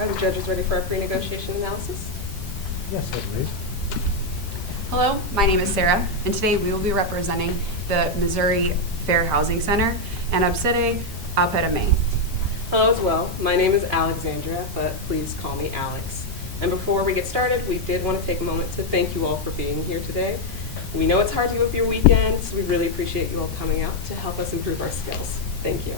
Are the judges ready for our pre-negotiation analysis? Yes, I believe. Hello, my name is Sara, and today we will be representing the Missouri Fair Housing Center and Upside Alpeta, Maine. Hello as well. My name is Alexandra, but please call me Alex. And before we get started, we did want to take a moment to thank you all for being here today. We know it's hard to with your weekends. We really appreciate you all coming out to help us improve our skills. Thank you.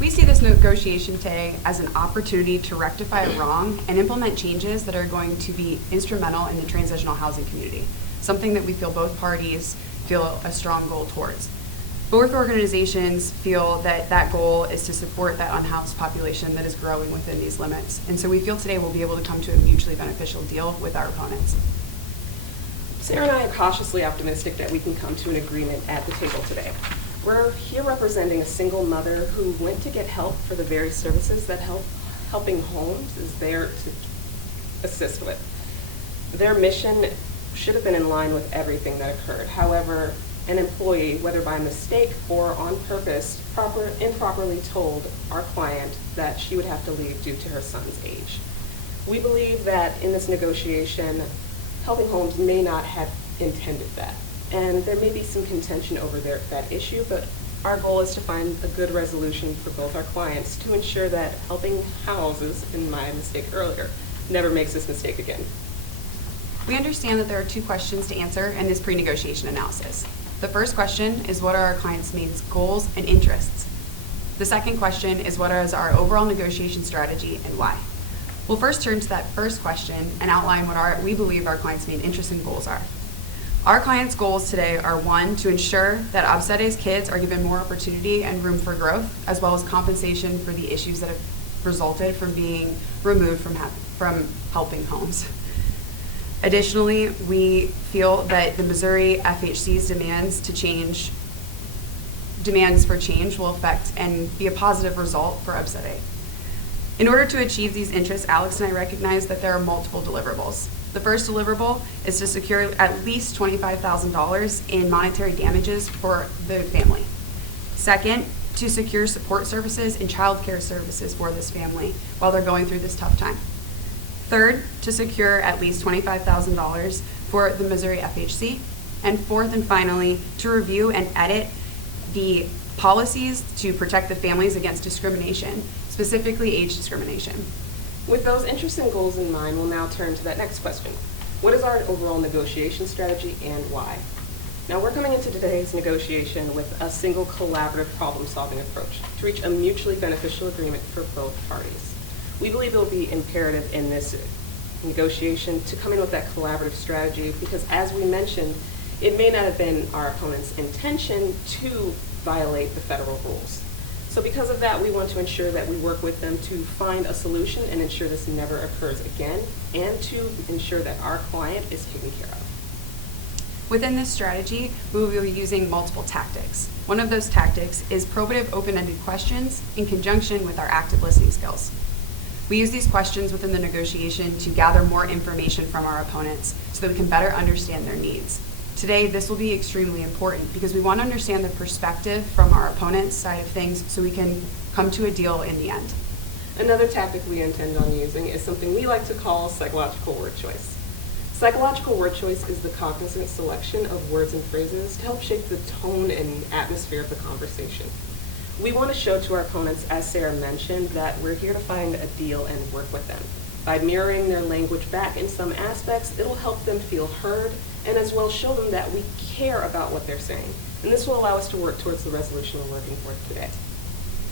We see this negotiation today as an opportunity to rectify a wrong and implement changes that are going to be instrumental in the transitional housing community, something that we feel both parties feel a strong goal towards. Both organizations feel that that goal is to support that unhoused population that is growing within these limits. And so we feel today we'll be able to come to a mutually beneficial deal with our opponents. Sara and I are cautiously optimistic that we can come to an agreement at the table today. We're here representing a single mother who went to get help for the very services that Helping Homes is there to assist with. Their mission should have been in line with everything that occurred. However, an employee, whether by mistake or on purpose, improperly told our client that she would have to leave due to her son's age. We believe that in this negotiation, Helping Homes may not have intended that. And there may be some contention over that issue, but our goal is to find a good resolution for both our clients to ensure that Helping Houses, in my mistake earlier, never makes this mistake again. We understand that there are two questions to answer in this pre-negotiation analysis. The first question is, what are our clients' main goals and interests? The second question is, what is our overall negotiation strategy and why? We'll first turn to that first question and outline what we believe our clients' main interests and goals are. Our clients' goals today are, one, to ensure that Absede's kids are given more opportunity and room for growth, as well as compensation for the issues that have resulted from being removed from Helping Homes. Additionally, we feel that the Missouri FHC's demands for change will affect and be a positive result for Absede. In order to achieve these interests, Alex and I recognize that there are multiple deliverables. The first deliverable is to secure at least $25,000 in monetary damages for the family. Second, to secure support services and child care services for this family while they're going through this tough time. Third, to secure at least $25,000 for the Missouri FHC. And fourth and finally, to review and edit the policies to protect the families against discrimination, specifically age discrimination. With those interests and goals in mind, we'll now turn to that next question. What is our overall negotiation strategy and why? Now, we're coming into today's negotiation with a single collaborative problem-solving approach to reach a mutually beneficial agreement for both parties. We believe it will be imperative in this negotiation to come in with that collaborative strategy because, as we mentioned, it may not have been our opponent's intention to violate the federal rules. So because of that, we want to ensure that we work with them to find a solution and ensure this never occurs again, and to ensure that our client is taken care of. Within this strategy, we will be using multiple tactics. One of those tactics is probative open-ended questions in conjunction with our active listening skills. We use these questions within the negotiation to gather more information from our opponents so that we can better understand their needs. Today, this will be extremely important because we want to understand the perspective from our opponent's side of things so we can come to a deal in the end. Another tactic we intend on using is something we like to call psychological word choice. Psychological word choice is the cognizant selection of words and phrases to help shape the tone and atmosphere of the conversation. We want to show to our opponents, as Sara mentioned, that we're here to find a deal and work with them. By mirroring their language back in some aspects, it'll help them feel heard and as well show them that we care about what they're saying. And this will allow us to work towards the resolution we're working for today.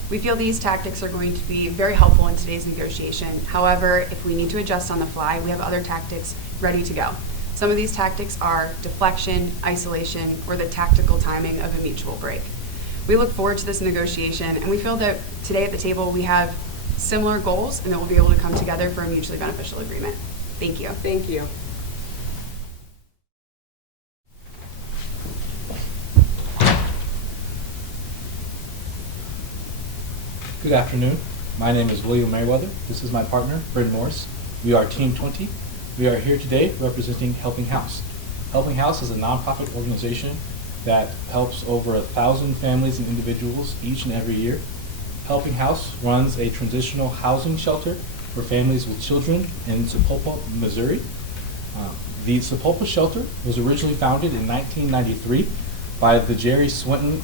We feel these tactics are going to be very helpful in today's negotiation. However, if we need to adjust on the fly, we have other tactics ready to go. Some of these tactics are deflection, isolation, or the tactical timing of a mutual break. We look forward to this negotiation, and we feel that today at the table we have similar goals and that we'll be able to come together for a mutually beneficial agreement. Thank you. Thank you. Good afternoon. My name is William Merriweather. This is my partner, Brynn Morse. We are Team 20. We are here today representing Helping House. Helping House is a nonprofit organization that helps over 1,000 families and individuals each and every year. Helping House runs a transitional housing shelter for families with children in Sapulpa, Missouri. The Sapulpa shelter was originally founded in 1993 by the Jerry Swinton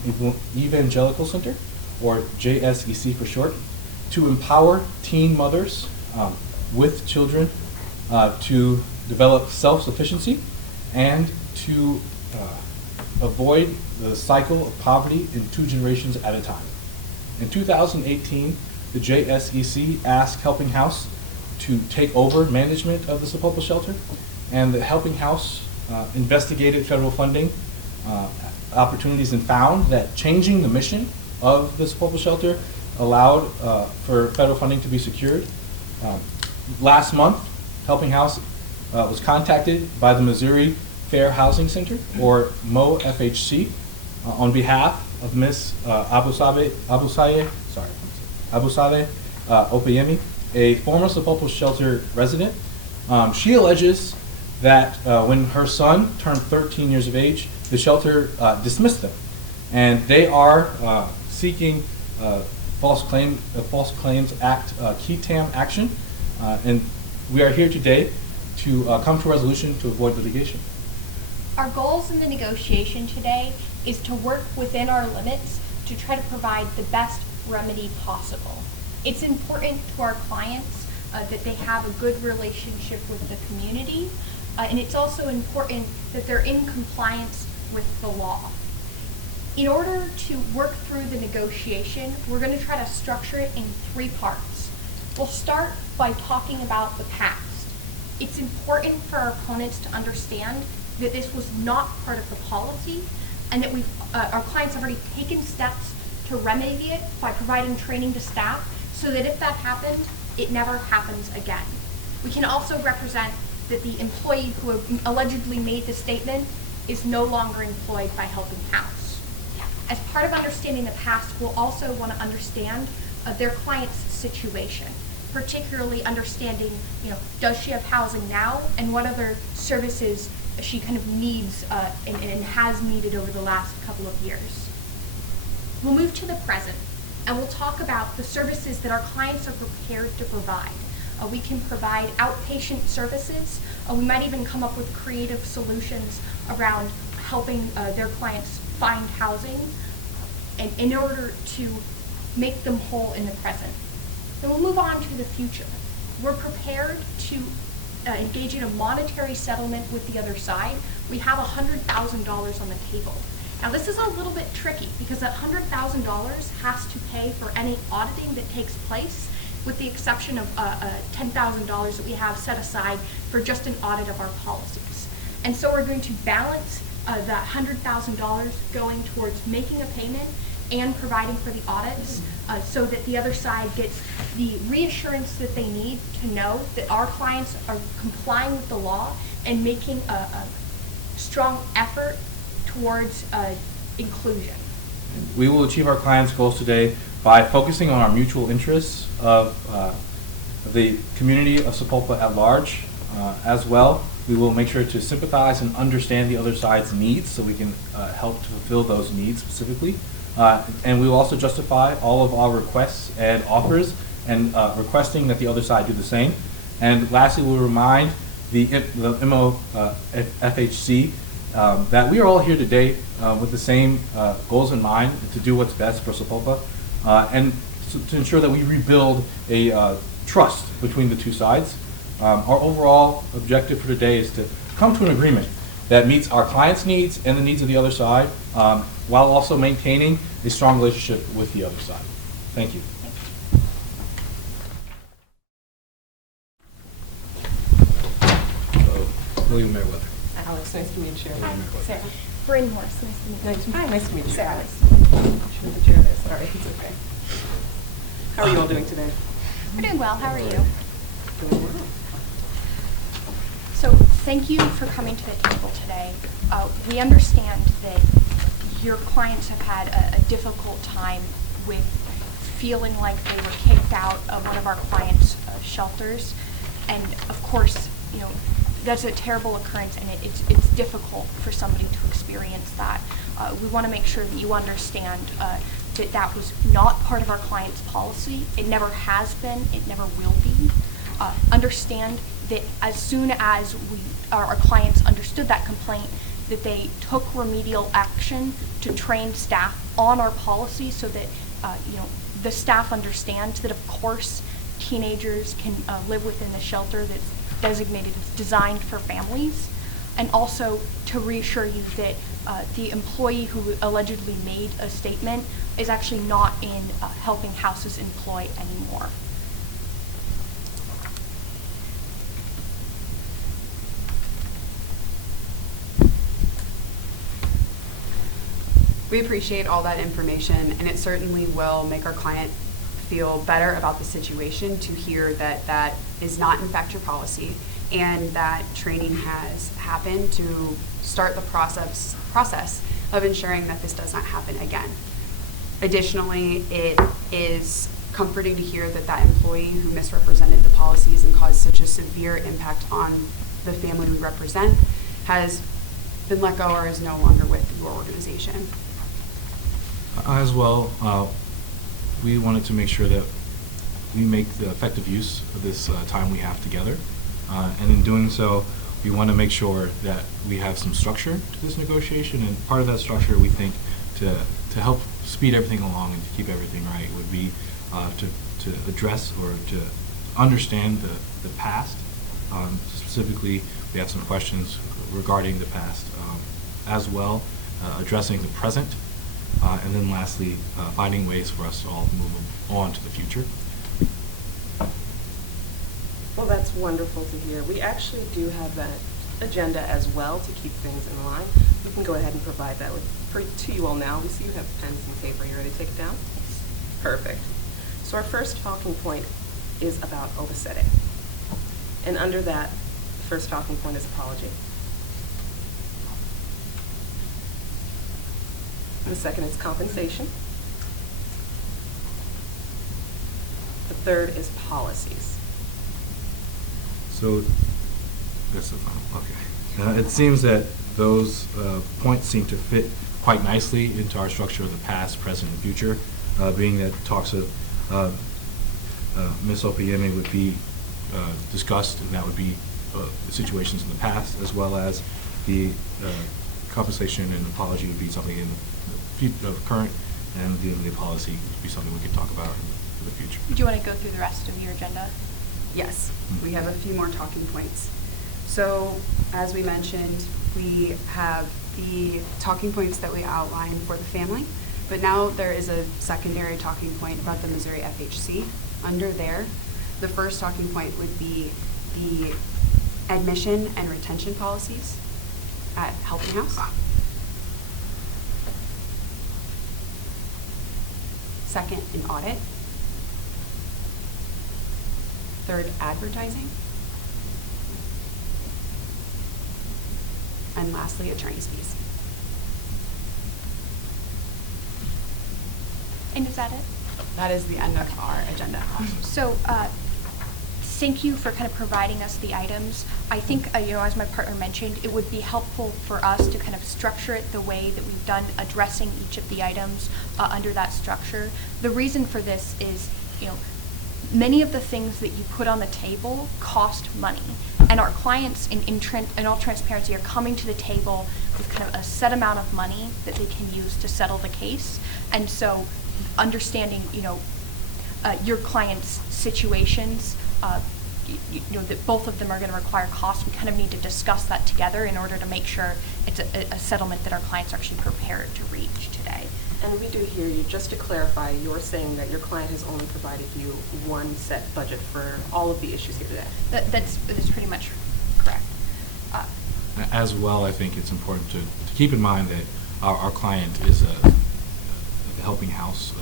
Evangelical Center, or JSEC for short, to empower teen mothers with children to develop self-sufficiency and to avoid the cycle of poverty in 2 generations at a time. In 2018, the JSEC asked Helping House to take over management of the Sapulpa shelter, and the Helping House investigated federal funding opportunities and found that changing the mission of the Sapulpa shelter allowed for federal funding to be secured. Last month, Helping House was contacted by the Missouri Fair Housing Center, or MoFHC, on behalf of Ms. Abusade Opeyemi, a former Sapulpa shelter resident. She alleges that when her son turned 13 years of age, the shelter dismissed them, and they are seeking False Claims Act key tam action, and we are here today to come to a resolution to avoid litigation. Our goals in the negotiation today is to work within our limits to try to provide the best remedy possible. It's important to our clients that they have a good relationship with the community, and it's also important that they're in compliance with the law. In order to work through the negotiation, we're going to try to structure it in 3 parts. We'll start by talking about the past. It's important for our opponents to understand that this was not part of the policy, and that our clients have already taken steps to remedy it by providing training to staff, so that if that happens, it never happens again. We can also represent that the employee who allegedly made the statement is no longer employed by Helping House. As part of understanding the past, we'll also want to understand their client's situation, particularly understanding, does she have housing now, and what other services she kind of needs and has needed over the last couple of years. We'll move to the present, and we'll talk about the services that our clients are prepared to provide. We can provide outpatient services. We might even come up with creative solutions around helping their clients find housing, and in order to make them whole in the present. Then we'll move on to the future. We're prepared to engage in a monetary settlement with the other side. We have $100,000 on the table. Now this is a little bit tricky because that $100,000 has to pay for any auditing that takes place, with the exception of $10,000 that we have set aside for just an audit of our policies. And so we're going to balance that $100,000 going towards making a payment and providing for the audits, so that the other side gets the reassurance that they need to know that our clients are complying with the law and making a strong effort towards inclusion. We will achieve our clients' goals today by focusing on our mutual interests of the community of Sapulpa at large. As well, we will make sure to sympathize and understand the other side's needs so we can help to fulfill those needs specifically. And we will also justify all of our requests and offers, and requesting that the other side do the same. And lastly, we'll remind the MoFHC that we are all here today with the same goals in mind, to do what's best for Sapulpa, and to ensure that we rebuild a trust between the 2 sides. Our overall objective for today is to come to an agreement that meets our clients' needs and the needs of the other side, while also maintaining a strong relationship with the other side. Thank you. William Merriweather. Alex, nice to meet you. Hi, Sarah. Brynn Morse, nice to meet you. Hi, nice to meet you. Sara. Sure, the chair is. All right, it's okay. How are you all doing today? We're doing well. How are you? Doing well. So thank you for coming to the table today. We understand that your clients have had a difficult time with feeling like they were kicked out of one of our clients' shelters, and of course, that's a terrible occurrence, and it's difficult for somebody to experience that. We want to make sure that you understand that that was not part of our client's policy. It never has been. It never will be. understand that as soon as our clients understood that complaint, that they took remedial action to train staff on our policy so that the staff understands that, of course, teenagers can live within the shelter that's designated as designed for families, and also to reassure you that the employee who allegedly made a statement is actually not in Helping House's employ anymore. We appreciate all that information, and it certainly will make our client feel better about the situation to hear that that is not in fact your policy, and that training has happened to start the process of ensuring that this does not happen again. Additionally, it is comforting to hear that that employee who misrepresented the policies and caused such a severe impact on the family we represent has been let go or is no longer with your organization. As well, we wanted to make sure that we make the effective use of this time we have together. And in doing so, we want to make sure that we have some structure to this negotiation. And part of that structure, we think, to help speed everything along and to keep everything right would be to address or to understand the past. Specifically, we have some questions regarding the past, as well, addressing the present. And then lastly, finding ways for us to all move on to the future. Well, that's wonderful to hear. We actually do have that agenda as well to keep things in line. We can go ahead and provide that to you all now. We see you have pens and paper. You ready to take it down? Perfect. So our first talking point is about obesity. And under that, the first talking point is apology. And the second is compensation. The third is policies. So, that's the final, okay. It seems that those points seem to fit quite nicely into our structure of the past, present, and future, being that talks of mis-OPMing would be discussed, and that would be the situations in the past, as well as the compensation and apology would be something in the current, and the policy would be something we could talk about in the future. Do you want to go through the rest of your agenda? Yes, we have a few more talking points. So, as we mentioned, we have the talking points that we outlined for the family, but now there is a secondary talking point about the Missouri FHC. Under there, the first talking point would be the admission and retention policies at Helping House. Second, an audit. Third, advertising. And lastly, attorney's fees. And is that it? That is the end of our agenda. So, thank you for kind of providing us the items. I think, as my partner mentioned, it would be helpful for us to kind of structure it the way that we've done, addressing each of the items under that structure. The reason for this is, many of the things that you put on the table cost money, and our clients, in all transparency, are coming to the table with kind of a set amount of money that they can use to settle the case. And so, understanding, your clients' situations, that both of them are going to require costs, we kind of need to discuss that together in order to make sure it's a settlement that our clients are actually prepared to reach today. And we do hear you. Just to clarify, you're saying that your client has only provided you one set budget for all of the issues here today. That's pretty much correct. As well, I think it's important to keep in mind that our client is a Helping House.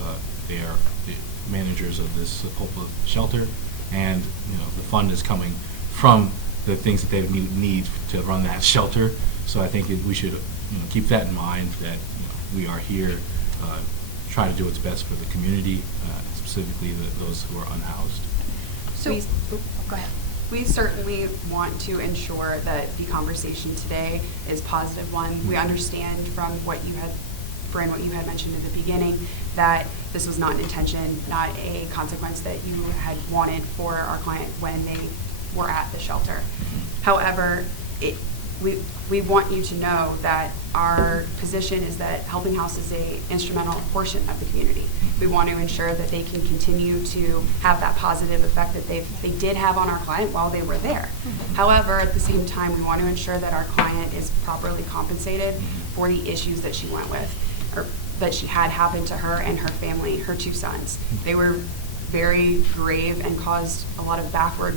They are the managers of this Pulpa shelter, and the fund is coming from the things that they would need to run that shelter. So I think we should keep that in mind, that we are here try to do what's best for the community, specifically those who are unhoused. So, go ahead. We certainly want to ensure that the conversation today is a positive one. We understand from what you had Brynn, what you had mentioned in the beginning, that this was not an intention, not a consequence that you had wanted for our client when they were at the shelter. However, we want you to know that our position is that Helping House is a instrumental portion of the community. We want to ensure that they can continue to have that positive effect that they did have on our client while they were there. However, at the same time, we want to ensure that our client is properly compensated for the issues that she went with, or that she had happen to her and her family, her 2 sons. They were very grave and caused a lot of backward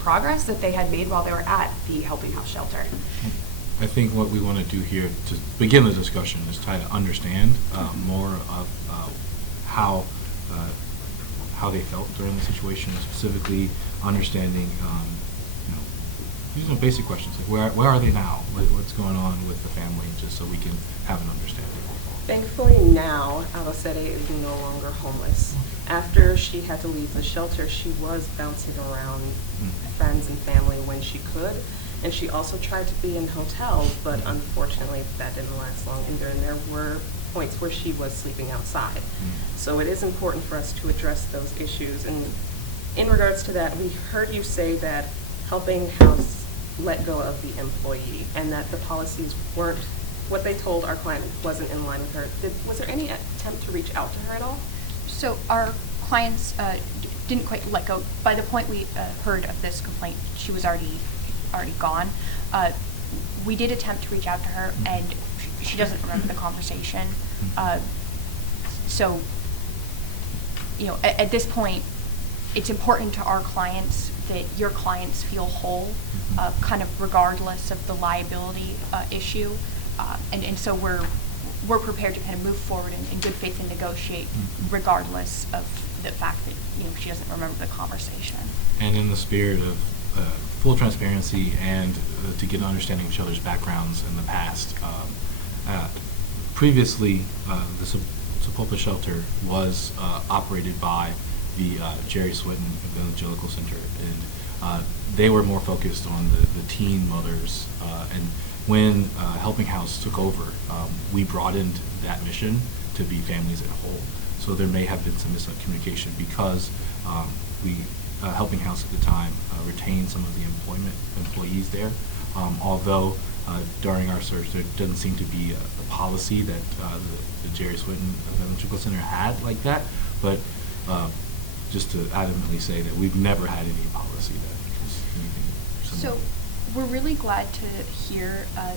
progress that they had made while they were at the Helping House shelter. I think what we want to do here to begin the discussion is try to understand more of how they felt during the situation, specifically understanding, these are basic questions like where are they now? What's going on with the family, just so we can have an understanding. Thankfully now, Alexandra is no longer homeless. After she had to leave the shelter, she was bouncing around friends and family when she could. And she also tried to be in hotels, but unfortunately that didn't last long either. And there were points where she was sleeping outside. So it is important for us to address those issues. And in regards to that, we heard you say that Helping House let go of the employee and that the policies weren't, what they told our client wasn't in line with her. Was there any attempt to reach out to her at all? So our clients didn't quite let go. By the point we heard of this complaint, she was already gone. We did attempt to reach out to her, and she doesn't remember the conversation. So, at this point, it's important to our clients that your clients feel whole, kind of regardless of the liability issue, and so we're prepared to kind of move forward in good faith and negotiate, regardless of the fact that she doesn't remember the conversation. And in the spirit of full transparency and to get an understanding of each other's backgrounds in the past, previously the Sepulpa shelter was operated by the Jerry Swinton Evangelical Center, and they were more focused on the teen mothers. And when Helping House took over, we broadened that mission to be families at whole. So there may have been some miscommunication because Helping House at the time retained some of the employees there. Although during our search there doesn't seem to be a policy that the Jerry Swinton Evangelical Center had like that, but just to adamantly say that we've never had any policy that is anything similar. So we're really glad to hear that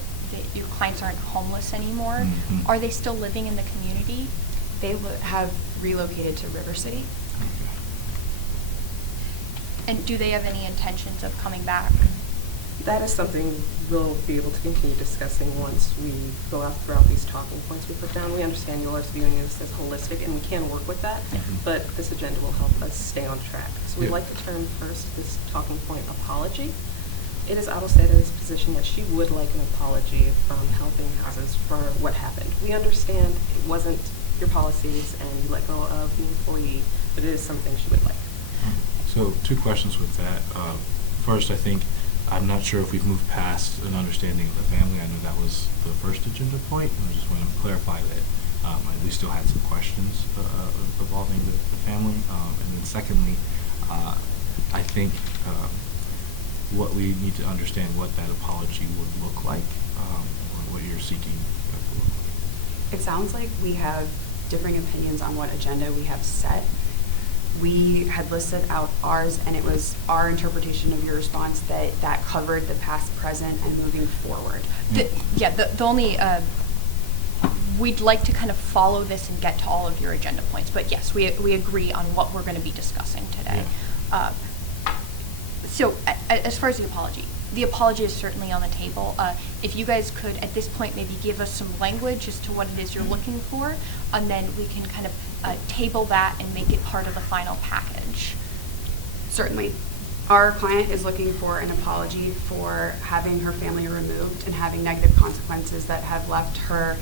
your clients aren't homeless anymore. Mm-hmm. Are they still living in the community? They have relocated to River City. Okay. And do they have any intentions of coming back? That is something we'll be able to continue discussing once we go out throughout these talking points we put down. We understand you are viewing this as holistic, and we can work with that, but this agenda will help us stay on track. So we'd like to turn first to this talking point, apology. It is Alexandra's position that she would like an apology from Helping Houses for what happened. We understand it wasn't your policies and you let go of the employee, but it is something she would like. So 2 questions with that. First, I'm not sure if we've moved past an understanding of the family. I know that was the first agenda point, and I just want to clarify that we still had some questions involving the family. And then secondly, I think what we need to understand what that apology would look like, or what you're seeking. It sounds like we have differing opinions on what agenda we have set. We had listed out ours, and it was our interpretation of your response that covered the past, present, and moving forward. The only, we'd like to kind of follow this and get to all of your agenda points, but yes, we agree on what we're going to be discussing today. Yeah. So as far as the apology is certainly on the table. If you guys could, at this point, maybe give us some language as to what it is you're looking for, and then we can kind of table that and make it part of the final package. Certainly. Our client is looking for an apology for having her family removed and having negative consequences that have left her,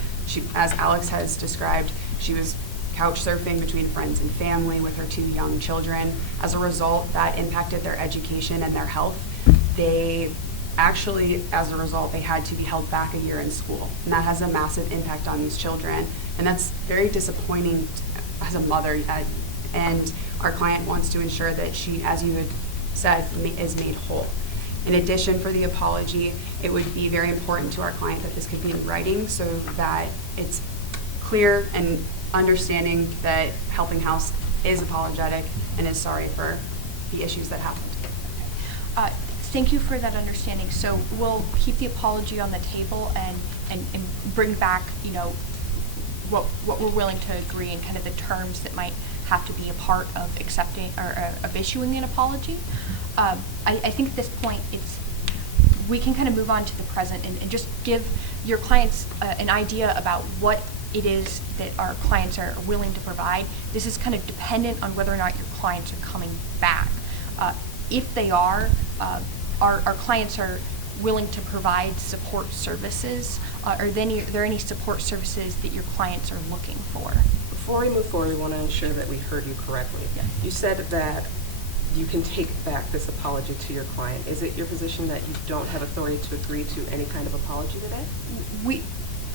as Alex has described, she was couch surfing between friends and family with her 2 young children. As a result, that impacted their education and their health. They Actually, as a result, they had to be held back a year in school, and that has a massive impact on these children, and that's very disappointing as a mother. And our client wants to ensure that she, as you had said, is made whole. In addition, for the apology, it would be very important to our client that this could be in writing so that it's clear and understanding that Helping House is apologetic and is sorry for the issues that happened. Thank you for that understanding. So we'll keep the apology on the table and bring back, what we're willing to agree and kind of the terms that might have to be a part of accepting or of issuing an apology. I think at this point we can kind of move on to the present and just give your clients an idea about what it is that our clients are willing to provide. This is kind of dependent on whether or not your clients are coming back. If they are, our clients are willing to provide support services. Are there any support services that your clients are looking for? Before we move forward, we want to ensure that we heard you correctly. Yeah. You said that you can take back this apology to your client. Is it your position that you don't have authority to agree to any kind of apology today?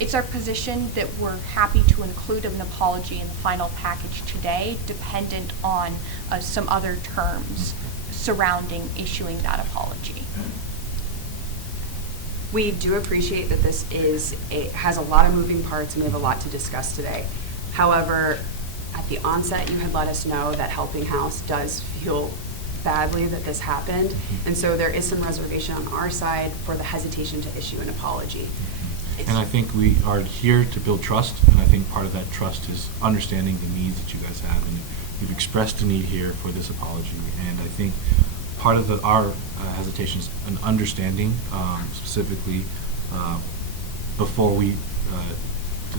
It's our position that we're happy to include an apology in the final package today, dependent on some other terms surrounding issuing that apology. We do appreciate that it has a lot of moving parts and we have a lot to discuss today. However, at the onset, you had let us know that Helping House does feel badly that this happened, and so there is some reservation on our side for the hesitation to issue an apology. And I think we are here to build trust, and I think part of that trust is understanding the needs that you guys have, and you've expressed a need here for this apology, and I think part of our hesitation is an understanding, specifically before we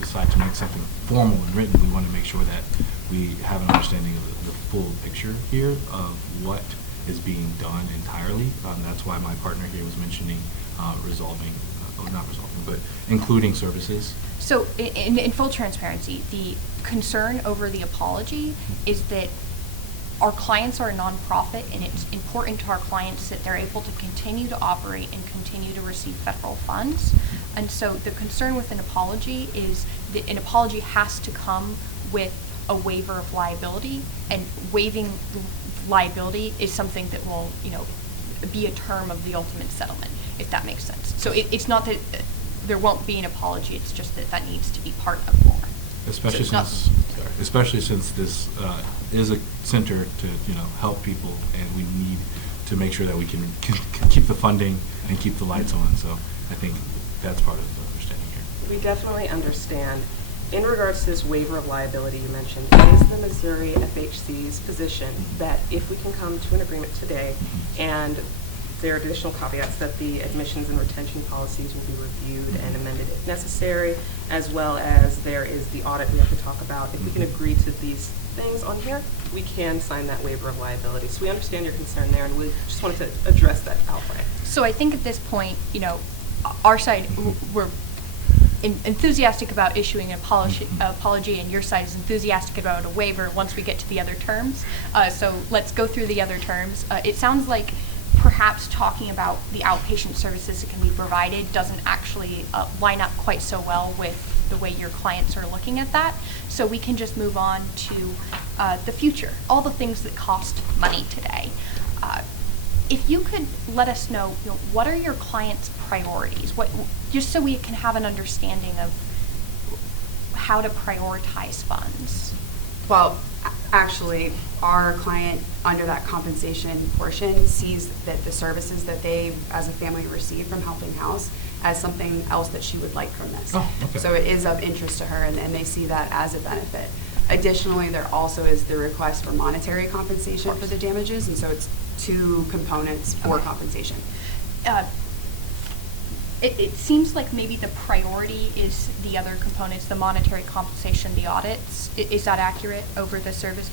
decide to make something formal and written, we want to make sure that we have an understanding of the full picture here of what is being done entirely. That's why my partner here was mentioning but including services. So in full transparency, the concern over the apology is that our clients are a nonprofit, and it's important to our clients that they're able to continue to operate and continue to receive federal funds. And so the concern with an apology is that an apology has to come with a waiver of liability, and waiving liability is something that will, be a term of the ultimate settlement, if that makes sense. So it's not that there won't be an apology, it's just that needs to be part of more. Especially since this is a center to help people, and we need to make sure that we can keep the funding and keep the lights on. So I think that's part of the understanding here. We definitely understand. In regards to this waiver of liability you mentioned, it is the Missouri FHC's position that if we can come to an agreement today, and there are additional caveats that the admissions and retention policies will be reviewed and amended if necessary, as well as there is the audit we have to talk about. If we can agree to these things on here, we can sign that waiver of liability. So we understand your concern there, and we just wanted to address that outright. So I think at this point, our side, we're enthusiastic about issuing an apology, and your side is enthusiastic about a waiver once we get to the other terms. So let's go through the other terms. It sounds like perhaps talking about the outpatient services that can be provided doesn't actually line up quite so well with the way your clients are looking at that. So we can just move on to the future, all the things that cost money today. If you could let us know, what are your clients' priorities? Just so we can have an understanding of how to prioritize funds. Well, actually, our client, under that compensation portion, sees that the services that they, as a family, receive from Helping House as something else that she would like from this. Oh, okay. So it is of interest to her, and they see that as a benefit. Additionally, there also is the request for monetary compensation for the damages, and so it's two components for compensation. It seems like maybe the priority is the other components, the monetary compensation, the audits. Is that accurate over the service?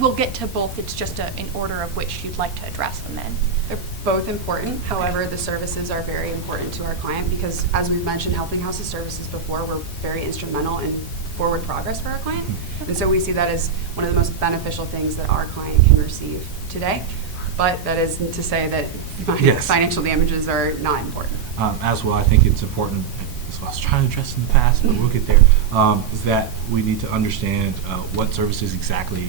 We'll get to both. It's just in order of which you'd like to address them in. They're both important. However, the services are very important to our client because, as we've mentioned, Helping House's services before were very instrumental in forward progress for our client. And so we see that as one of the most beneficial things that our client can receive today. but that isn't to say that my Yes. financial damages are not important. As well, I think it's important, that's what I was trying to address in the past, but we'll get there, is that we need to understand what services exactly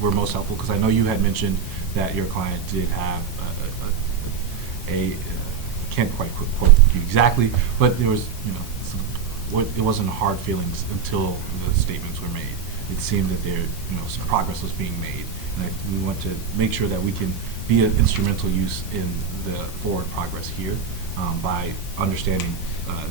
were most helpful, because I know you had mentioned that your client did have can't quite quote you exactly, but there was, it wasn't hard feelings until the statements were made. It seemed that there, some progress was being made, and we want to make sure that we can be an instrumental use in the forward progress here by understanding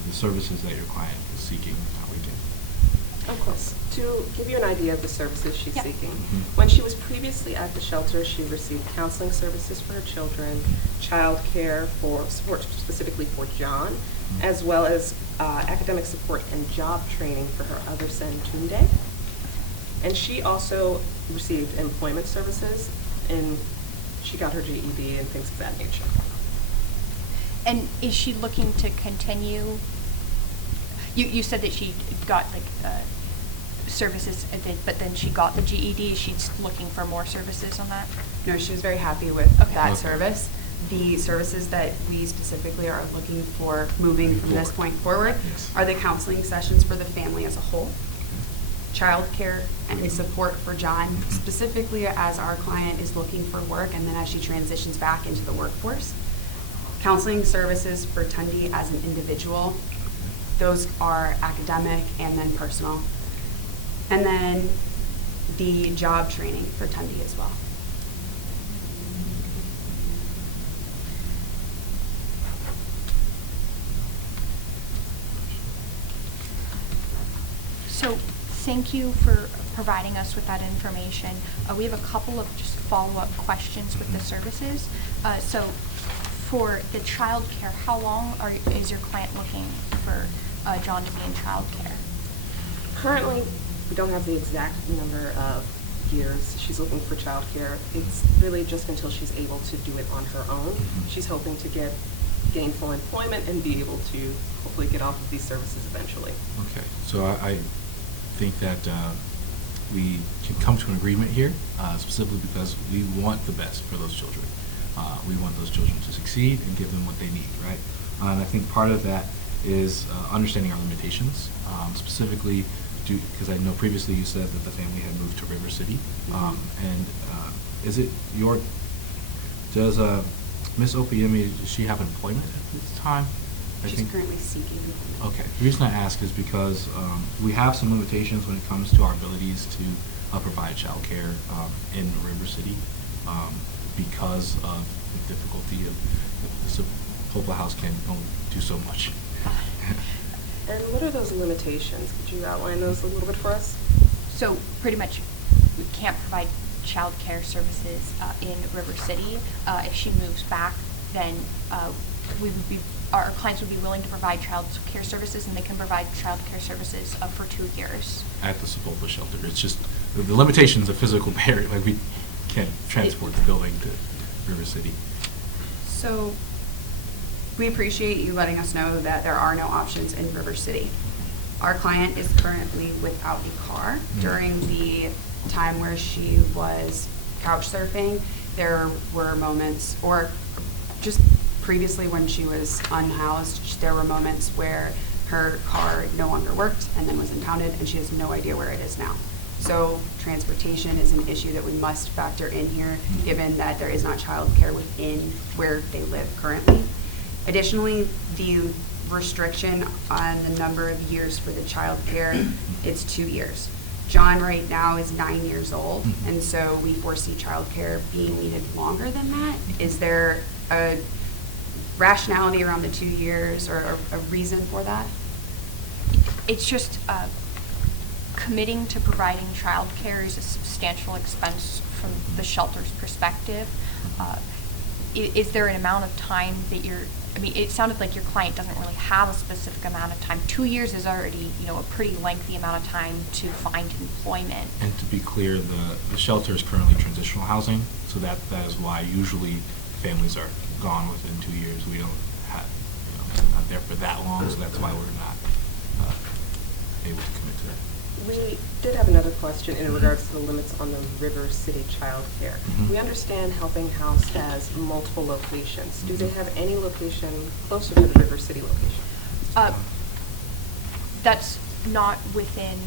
the services that your client is seeking, how we can. Of course. To give you an idea of the services she's Yep. seeking, Mhm. when she was previously at the shelter, she received counseling services for her children, child care for support specifically for John, as well as academic support and job training for her other son, Tunde. And she also received employment services, and she got her GED and things of that nature. And is she looking to continue? You said that she got services, but then she got the GED. She's looking for more services on that? No, she was very happy with Okay. that Okay. service. The services that we specifically are looking for moving from this point forward Yes. are the counseling sessions for the family as a whole, childcare and support for John, specifically as our client is looking for work and then as she transitions back into the workforce. Counseling services for Tundi as an individual, those are academic and then personal. And then the job training for Tundi as well. So thank you for providing us with that information. We have a couple of just follow-up questions with the services. So for the child care, how long is your client looking for John to be in child care? Currently, we don't have the exact number of years she's looking for childcare. It's really just until she's able to do it on her own. She's hoping to get gainful employment and be able to hopefully get off of these services eventually. Okay, so I think that we can come to an agreement here, specifically because we want the best for those children. We want those children to succeed and give them what they need, right? And I think part of that is understanding our limitations, specifically because I know previously you said that the family had moved to River City. And is it does Miss Opiemi, does she have employment at this time? She's currently seeking employment. Okay. The reason I ask is because we have some limitations when it comes to our abilities to provide childcare in River City because of the difficulty of the Popa House can only do so much. And what are those limitations? Could you outline those a little bit for us? So pretty much we can't provide child care services in River City. If she moves back, then our clients would be willing to provide child care services, and they can provide child care services for 2 years. At the Sepulpa shelter, it's just the limitations of physical barrier. Like we can't transport the building to River City. So we appreciate you letting us know that there are no options in River City. Our client is currently without a car. During the time where she was couch surfing, there were moments, or just previously when she was unhoused, there were moments where her car no longer worked and then was impounded, and she has no idea where it is now. So transportation is an issue that we must factor in here, given that there is not childcare within where they live currently. Additionally, the restriction on the number of years for the child care is 2 years. John right now is 9 years old, and so we foresee child care being needed longer than that. Is there a rationality around the 2 years or a reason for that? It's just committing to providing child care is a substantial expense from the shelter's perspective. Is there an amount of time that it sounded like your client doesn't really have a specific amount of time. 2 years is already, a pretty lengthy amount of time to find employment. And to be clear, the shelter is currently transitional housing, so that is why usually families are gone within 2 years. We don't have, not there for that long, so that's why we're not able to commit to that. We did have another question in regards to the limits on the River City childcare. We understand Helping House has multiple locations. Do they have any location closer to the River City location? That's not within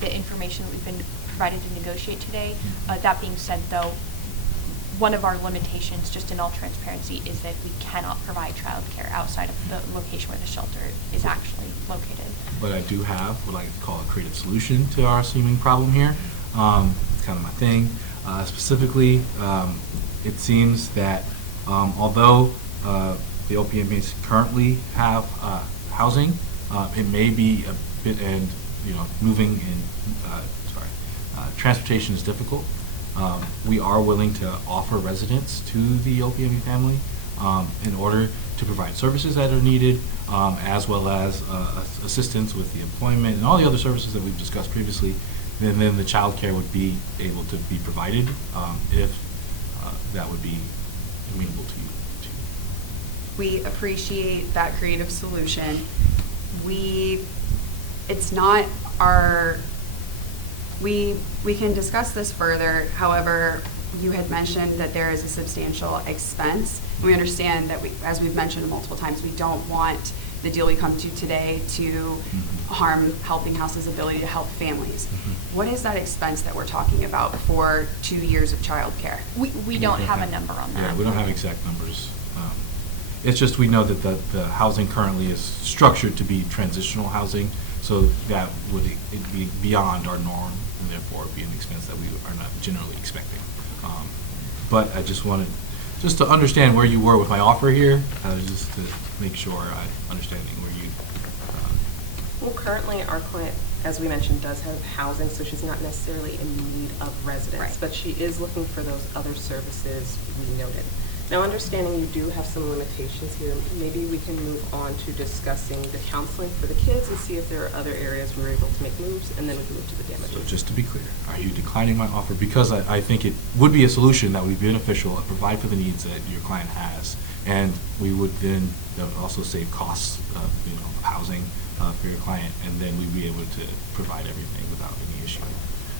the information that we've been provided to negotiate today. That being said, though, one of our limitations, just in all transparency, is that we cannot provide childcare outside of the location where the shelter is actually located. But I do have what I call a creative solution to our seeming problem here. It's kind of my thing. Specifically, it seems that although the OPMs currently have housing, it may be a bit, and moving in, transportation is difficult. We are willing to offer residence to the OPME family in order to provide services that are needed, as well as assistance with the employment and all the other services that we've discussed previously. And then the child care would be able to be provided if that would be amenable to you. We appreciate that creative solution. It's not our, we can discuss this further. However, you had mentioned that there is a substantial expense. We understand that as we've mentioned multiple times, we don't want the deal we come to today to harm Helping House's ability to help families. What is that expense that we're talking about for 2 years of childcare? We don't have a number on that. Yeah, we don't have exact numbers. It's just we know that the housing currently is structured to be transitional housing, so that would be beyond our norm, and therefore be an expense that we are not generally expecting. But I just wanted to understand where you were with my offer here, just to make sure I'm understanding where you. Well, currently our client, as we mentioned, does have housing, so she's not necessarily in need of residence, Right. but she is looking for those other services we noted. Now, understanding you do have some limitations here, maybe we can move on to discussing the counseling for the kids and see if there are other areas we're able to make moves, and then we can move to the damages. So just to be clear, are you declining my offer? Because I think it would be a solution that would be beneficial and provide for the needs that your client has, and we would then also save costs of housing for your client, and then we'd be able to provide everything without any issue.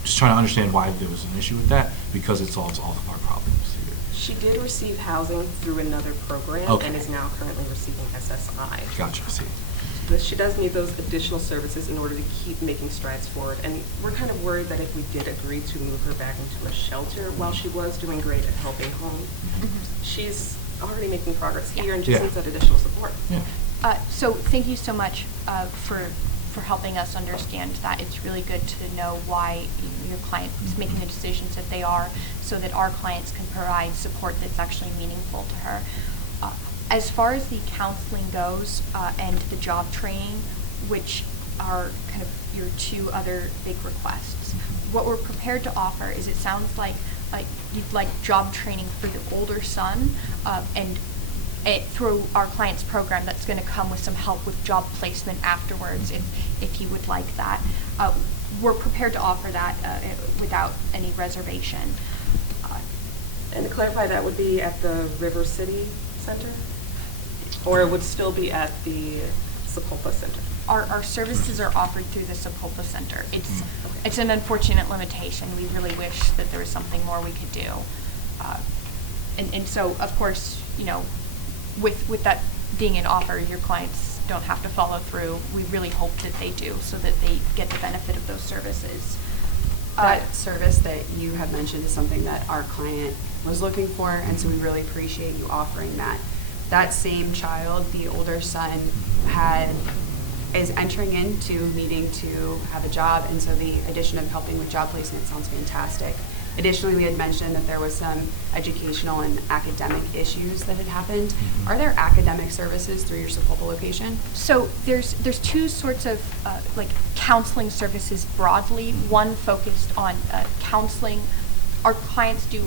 Just trying to understand why there was an issue with that, because it solves all of our problems here. She did receive housing through another program Okay. and is now currently receiving SSI. Gotcha, I see. But she does need those additional services in order to keep making strides forward. And we're kind of worried that if we did agree to move her back into a shelter, while she was doing great at helping home, she's already making progress here and just Yeah. needs that additional support. Yeah. So thank you so much for helping us understand that. It's really good to know why your client is making the decisions that they are, so that our clients can provide support that's actually meaningful to her. As far as the counseling goes and the job training, which are kind of your two other big requests, what we're prepared to offer is, it sounds like you'd like job training for the older son, and through our client's program that's going to come with some help with job placement afterwards if you would like that. We're prepared to offer that without any reservation. And to clarify, that would be at the River City Center? Or it would still be at the Sepulpa Center? Our services are offered through the Sepulpa Center. It's an unfortunate limitation. We really wish that there was something more we could do. And so, of course, with that being an offer, your clients don't have to follow through. We really hope that they do, so that they get the benefit of those services. That service that you have mentioned is something that our client was looking for, and so we really appreciate you offering that. That same child, the older son, is entering into needing to have a job, and so the addition of helping with job placement sounds fantastic. Additionally, we had mentioned that there was some educational and academic issues that had happened. Are there academic services through your Sepulpa location? So there's two sorts of counseling services broadly. One focused on counseling. Our clients do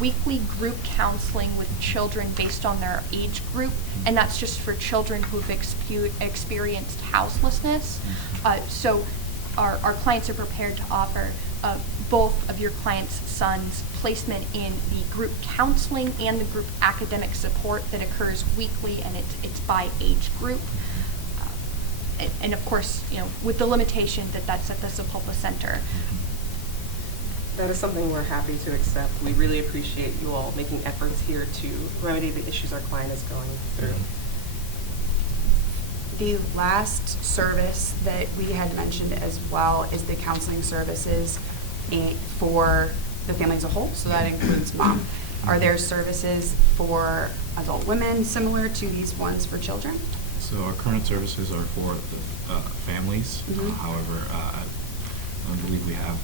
weekly group counseling with children based on their age group, and that's just for children who've experienced houselessness. So our clients are prepared to offer both of your client's sons placement in the group counseling and the group academic support that occurs weekly, and it's by age group. and of course, with the limitation that that's at the Sepulpa Center. That is something we're happy to accept. We really appreciate you all making efforts here to remedy the issues our client is going through. The last service that we had mentioned as well is the counseling services for the family as a whole, so that includes mom. Are there services for adult women similar to these ones for children? So our current services are for the families. However, I believe we have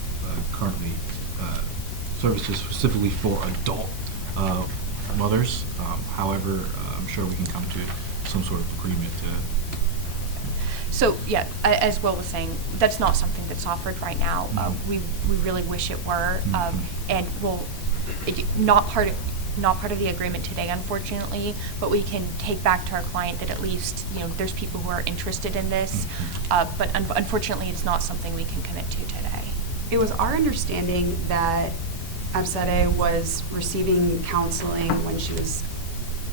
currently services specifically for adult mothers. However, I'm sure we can come to some sort of agreement to. So yeah, as Will was saying, that's not something that's offered right now. We really wish it were, and we'll not part of the agreement today, unfortunately. But we can take back to our client that at least there's people who are interested in this. But unfortunately, it's not something we can commit to today. It was our understanding that Absede was receiving counseling when she was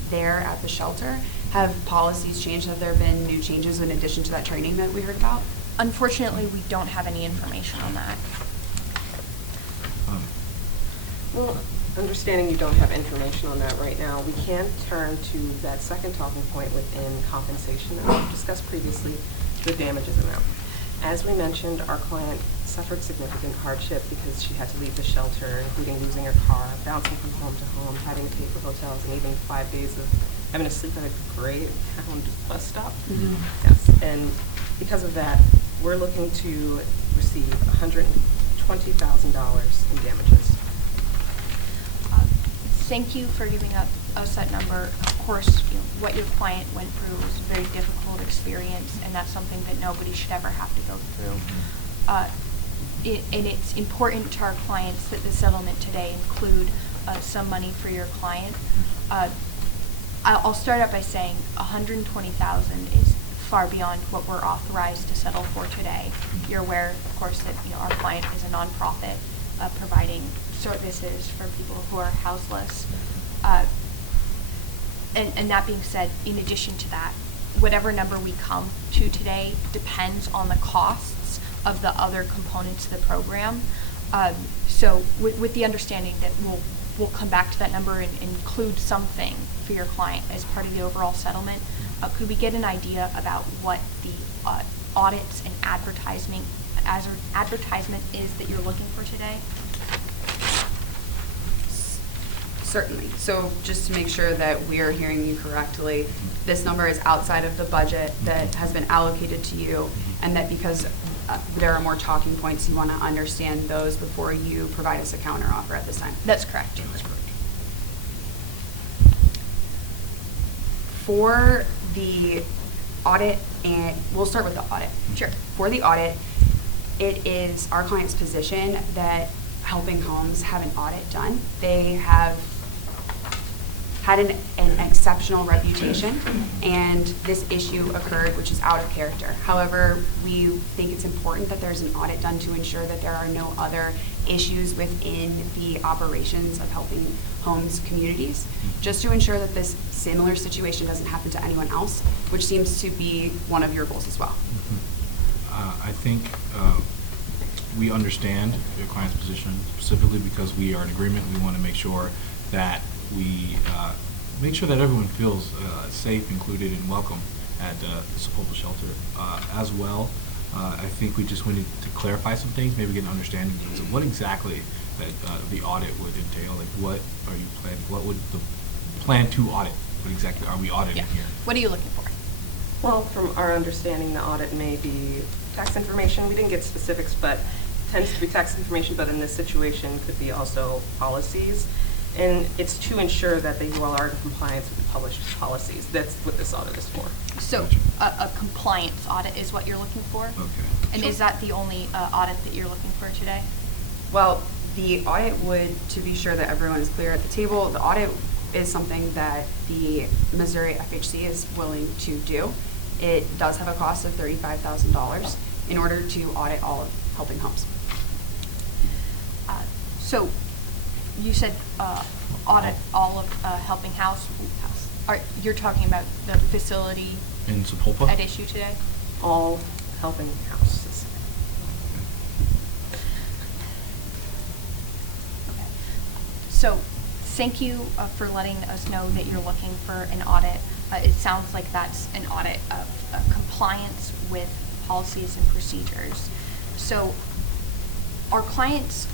there at the shelter. Have policies changed? Have there been new changes in addition to that training that we heard about? Unfortunately, we don't have any information on that. Well, understanding you don't have information on that right now, we can turn to that second talking point within compensation that we discussed previously, the damages amount. As we mentioned, our client suffered significant hardship because she had to leave the shelter, including losing her car, bouncing from home to home, having to pay for hotels, and even 5 days of having to sleep at a Greyhound bus stop. Yes, and because of that, we're looking to receive $120,000 in damages. Thank you for giving us that number. Of course, what your client went through was a very difficult experience, and that's something that nobody should ever have to go through. And it's important to our clients that the settlement today include some money for your client. I'll start out by saying $120,000 is far beyond what we're authorized to settle for today. You're aware, of course, that our client is a nonprofit providing services for people who are houseless. And that being said, in addition to that, whatever number we come to today depends on the costs of the other components of the program. So with the understanding that we'll come back to that number and include something for your client as part of the overall settlement, could we get an idea about what the audits and advertisement is that you're looking for today? Certainly. So just to make sure that we are hearing you correctly, this number is outside of the budget that has been allocated to you, and that because there are more talking points, you want to understand those before you provide us a counter offer at this time. That's correct. That's correct. For the audit, and we'll start with the audit. Sure. For the audit, it is our client's position that Helping Homes have an audit done. They have had an exceptional reputation, and this issue occurred, which is out of character. However, we think it's important that there's an audit done to ensure that there are no other issues within the operations of Helping Homes communities, just to ensure that this similar situation doesn't happen to anyone else, which seems to be one of your goals as well. I think we understand your client's position specifically because we are in agreement. We want to make sure that we make sure that everyone feels safe, included, and welcome at the Sepulpa shelter. As well, I think we just wanted to clarify some things, maybe get an understanding of what exactly that the audit would entail. Like, what are you planning? What would the plan to audit? What exactly are we auditing here? What are you looking for? Well, from our understanding, the audit may be tax information. We didn't get specifics, but tends to be tax information, but in this situation could be also policies. And it's to ensure that you all are in compliance with the published policies. That's what this audit is for. So a compliance audit is what you're looking for? Okay. And is that the only audit that you're looking for today? Well, the audit would, to be sure that everyone is clear at the table, the audit is something that the Missouri FHC is willing to do. It does have a cost of $35,000 in order to audit all of Helping Homes. So you said audit all of Helping House. You're talking about the facility In Sepulpa? at issue today? all helping houses. So thank you for letting us know that you're looking for an audit. It sounds like that's an audit of compliance with policies and procedures. So our clients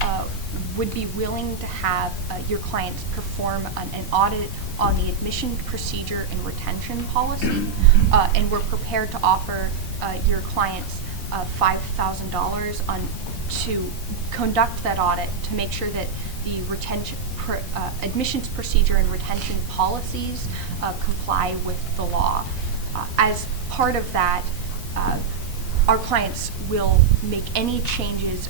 would be willing to have your clients perform an audit on the admission procedure and retention policy, and we're prepared to offer your clients $5,000 to conduct that audit to make sure that the admissions procedure and retention policies comply with the law. As part of that, our clients will make any changes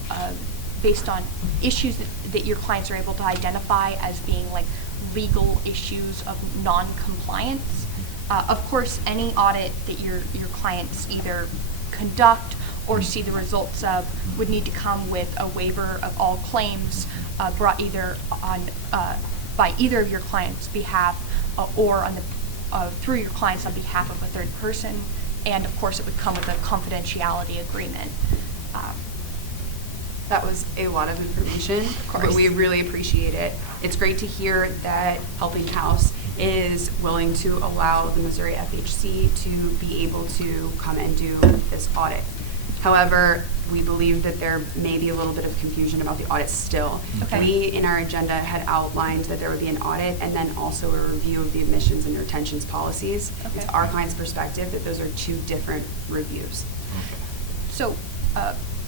based on issues that your clients are able to identify as being like legal issues of non-compliance. Of course, any audit that your clients either conduct or see the results of would need to come with a waiver of all claims brought either on by either of your clients' behalf or on the through your clients on behalf of a third person, and of course it would come with a confidentiality agreement. That was a lot of information, but we really appreciate it. It's great to hear that Helping House is willing to allow the Missouri FHC to be able to come and do this audit. However, we believe that there may be a little bit of confusion about the audit still. Okay. We, in our agenda, had outlined that there would be an audit and then also a review of the admissions and retentions policies. Okay. It's our client's perspective that those are two different reviews. So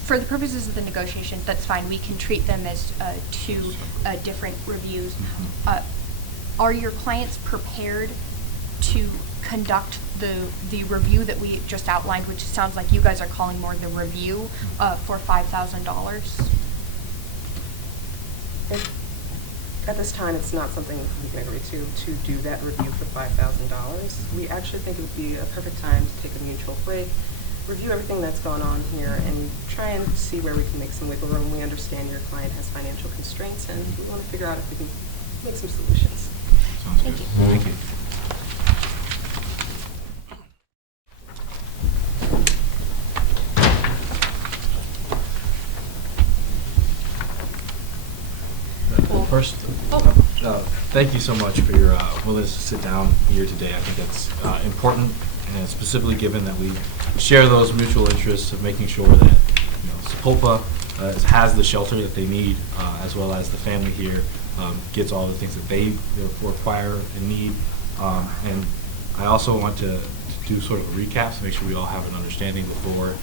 for the purposes of the negotiation, that's fine. We can treat them as two different reviews. Are your clients prepared to conduct the review that we just outlined, which sounds like you guys are calling more the review for $5,000? At this time, it's not something we can agree to do that review for $5,000. We actually think it would be a perfect time to take a mutual break, review everything that's gone on here, and try and see where we can make some wiggle room. We understand your client has financial constraints, and we want to figure out if we can make some solutions. Sounds Thank good. you. Thank you. First, thank you so much for your willingness to sit down here today. I think that's important, and specifically given that we share those mutual interests of making sure that Sapulpa has the shelter that they need, as well as the family here gets all the things that they require and need. And I also want to do sort of a recap to make sure we all have an understanding before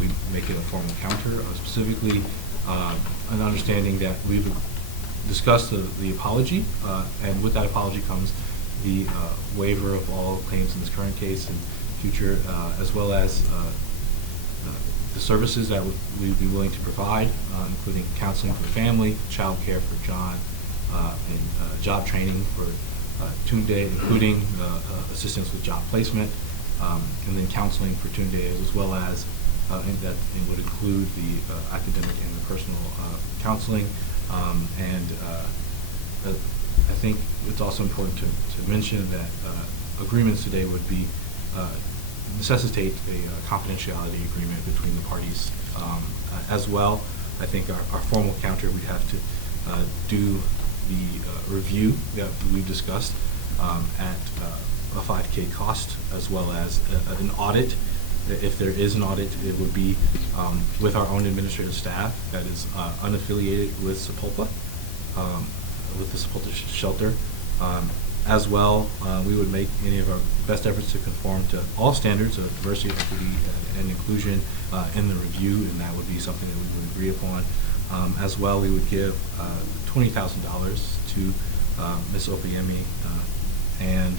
we make it a formal counter. Specifically, an understanding that we've discussed the apology, and with that apology comes the waiver of all claims in this current case and future, as well as the services that we'd be willing to provide, including counseling for the family, child care for John, and job training for Tunde, including assistance with job placement, and then counseling for Tunde, as well as that it would include the academic and the personal counseling. I think it's also important to mention that agreements today would be necessitate a confidentiality agreement between the parties as well. I think our formal counter, we'd have to do the review that we've discussed at a $5K cost, as well as an audit. If there is an audit, it would be with our own administrative staff that is unaffiliated with Sapulpa, with the Sapulpa shelter. As well, we would make any of our best efforts to conform to all standards of diversity, equity, and inclusion in the review, and that would be something that we would agree upon. As well, we would give $20,000 to Ms. Opiemi and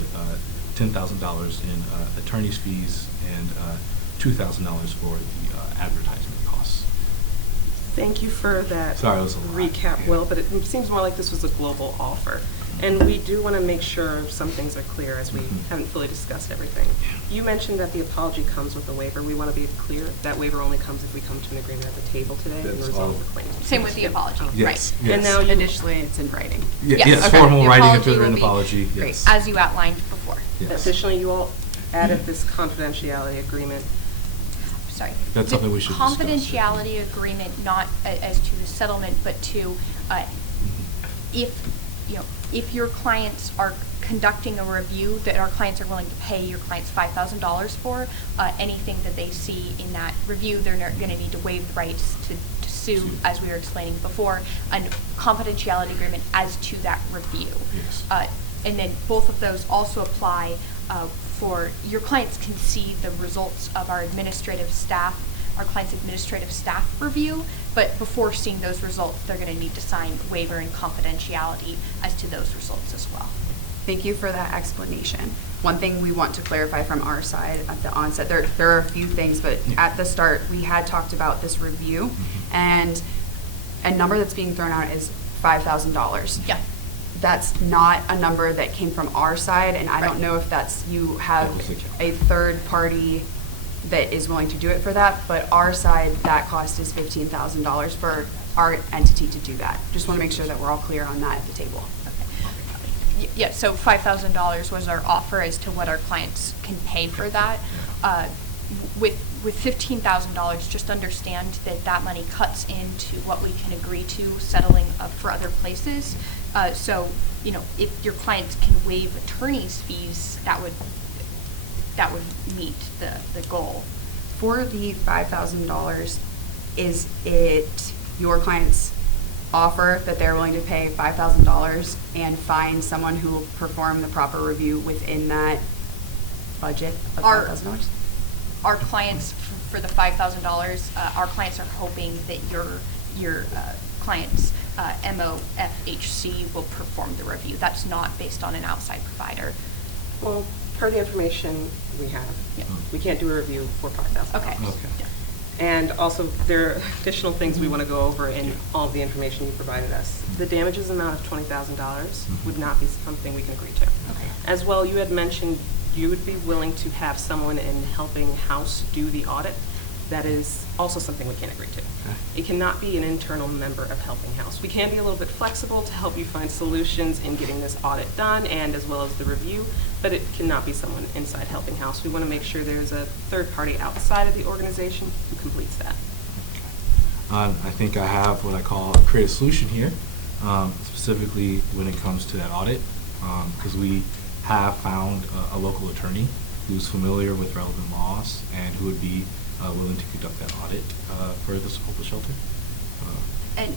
$10,000 in attorney's fees and $2,000 for the advertisement costs. Thank you for that recap, Yeah. Will, but it seems more like this was a global offer. And we do want to make sure some things are clear, as we haven't fully discussed everything. You mentioned that the apology comes with a waiver. We want to be clear that waiver only comes if we come to an agreement at the table today and That's resolve all. the claim. Same with the apology, Yes, right? yes. And now you, Additionally, it's in writing. Yes, okay. formal The writing apology into the will written be- apology. Great, Yes. as you outlined before. Yes. additionally, you all added this confidentiality agreement. sorry. That's the something we should discuss. confidentiality agreement, not as to the settlement, but to if your clients are conducting a review that our clients are willing to pay your clients $5,000 for, anything that they see in that review, they're going to need to waive the rights to sue, as we were explaining before, a confidentiality agreement as to that review. Yes. And then both of those also apply for your clients can see the results of our client's administrative staff review, but before seeing those results, they're going to need to sign waiver and confidentiality as to those results as well. Thank you for that explanation. One thing we want to clarify from our side at the onset, there are a few things, but at the start, we had talked about this review, and a number that's being thrown out is $5,000. Yeah. That's not a number that came from our side, and I don't know if you have a third party that is willing to do it for that, but our side, that cost is $15,000 for our entity to do that. Just want to make sure that we're all clear on that at the table. Yeah, so $5,000 was our offer as to what our clients can pay for that. With $15,000, just understand that money cuts into what we can agree to settling up for other places. So, if your clients can waive attorney's fees, that would meet the goal. For the $5,000, is it your client's offer that they're willing to pay $5,000 and find someone who will perform the proper review within that budget of $5,000? Our clients, for the $5,000, our clients are hoping that your client's MOFHC will perform the review. That's not based on an outside provider. Well, per the information we have, we can't do a review for $5,000. Okay. Okay. And also, there are additional things we want to go over in all of the information you provided us. The damages amount of $20,000 would not be something we can agree to. Okay. As well, you had mentioned you would be willing to have someone in Helping House do the audit. That is also something we can't agree to. Okay. It cannot be an internal member of Helping House. We can be a little bit flexible to help you find solutions in getting this audit done and as well as the review, but it cannot be someone inside Helping House. We want to make sure there's a third party outside of the organization who completes that. I think I have what I call a creative solution here, specifically when it comes to that audit, because we have found a local attorney who's familiar with relevant laws and who would be willing to conduct that audit for the Sepulpa shelter. And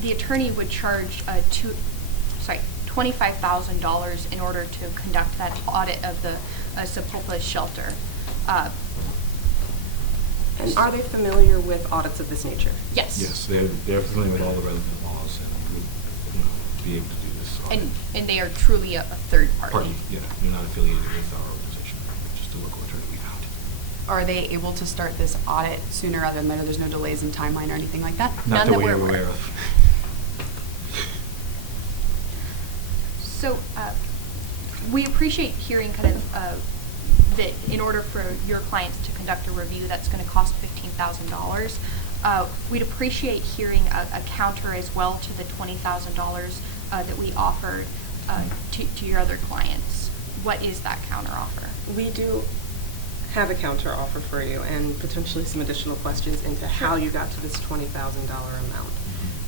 the attorney would charge $25,000 in order to conduct that audit of the Sepulpa shelter. And are they familiar with audits of this nature? Yes. Yes, they're familiar with all the relevant laws and would be able to do this audit. And they are truly a third party. Yeah, they're not affiliated with our organization, just a local attorney we found. Are they able to start this audit sooner rather than later? There's no delays in timeline or anything like that? Not None that that we're we're aware aware of. So we appreciate hearing kind of that in order for your clients to conduct a review, that's going to cost $15,000. We'd appreciate hearing a counter as well to the $20,000 that we offered to your other clients. What is that counter offer? We do have a counter offer for you and potentially some additional questions into how you got to this $20,000 amount.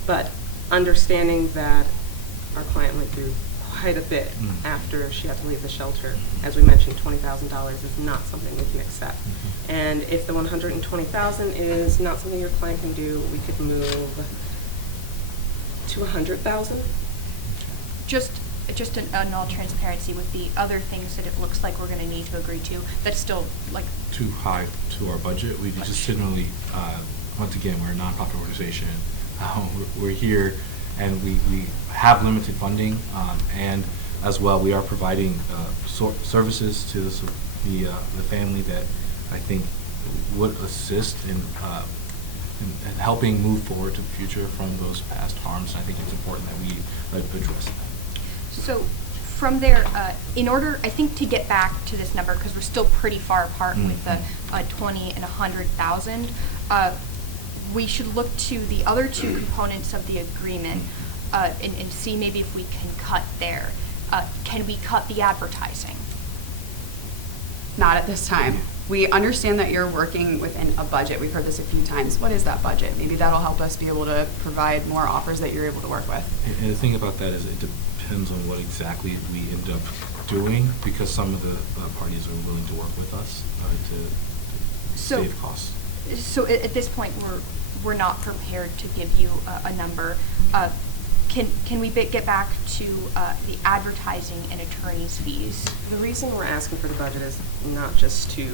But understanding that our client went through quite a bit after she had to leave the shelter, as we mentioned, $20,000 is not something we can accept. And if the $120,000 is not something your client can do, we could move to $100,000. Just in all transparency, with the other things that it looks like we're going to need to agree to, that's still like Too high to our budget. We just generally, once again, we're a nonprofit organization. We're here and we have limited funding, and as well we are providing services to the family that I think would assist in helping move forward to the future from those past harms. And I think it's important that we address that. So from there, in order, I think, to get back to this number, because we're still pretty far apart with the 20 and 100,000, we should look to the other two components of the agreement and see maybe if we can cut there. Can we cut the advertising? Not at this time. We understand that you're working within a budget. We've heard this a few times. What is that budget? Maybe that'll help us be able to provide more offers that you're able to work with. And the thing about that is it depends on what exactly we end up doing, because some of the parties are willing to work with us to save costs. So at this point, we're not prepared to give you a number. Can we get back to the advertising and attorney's fees? The reason we're asking for the budget is not just to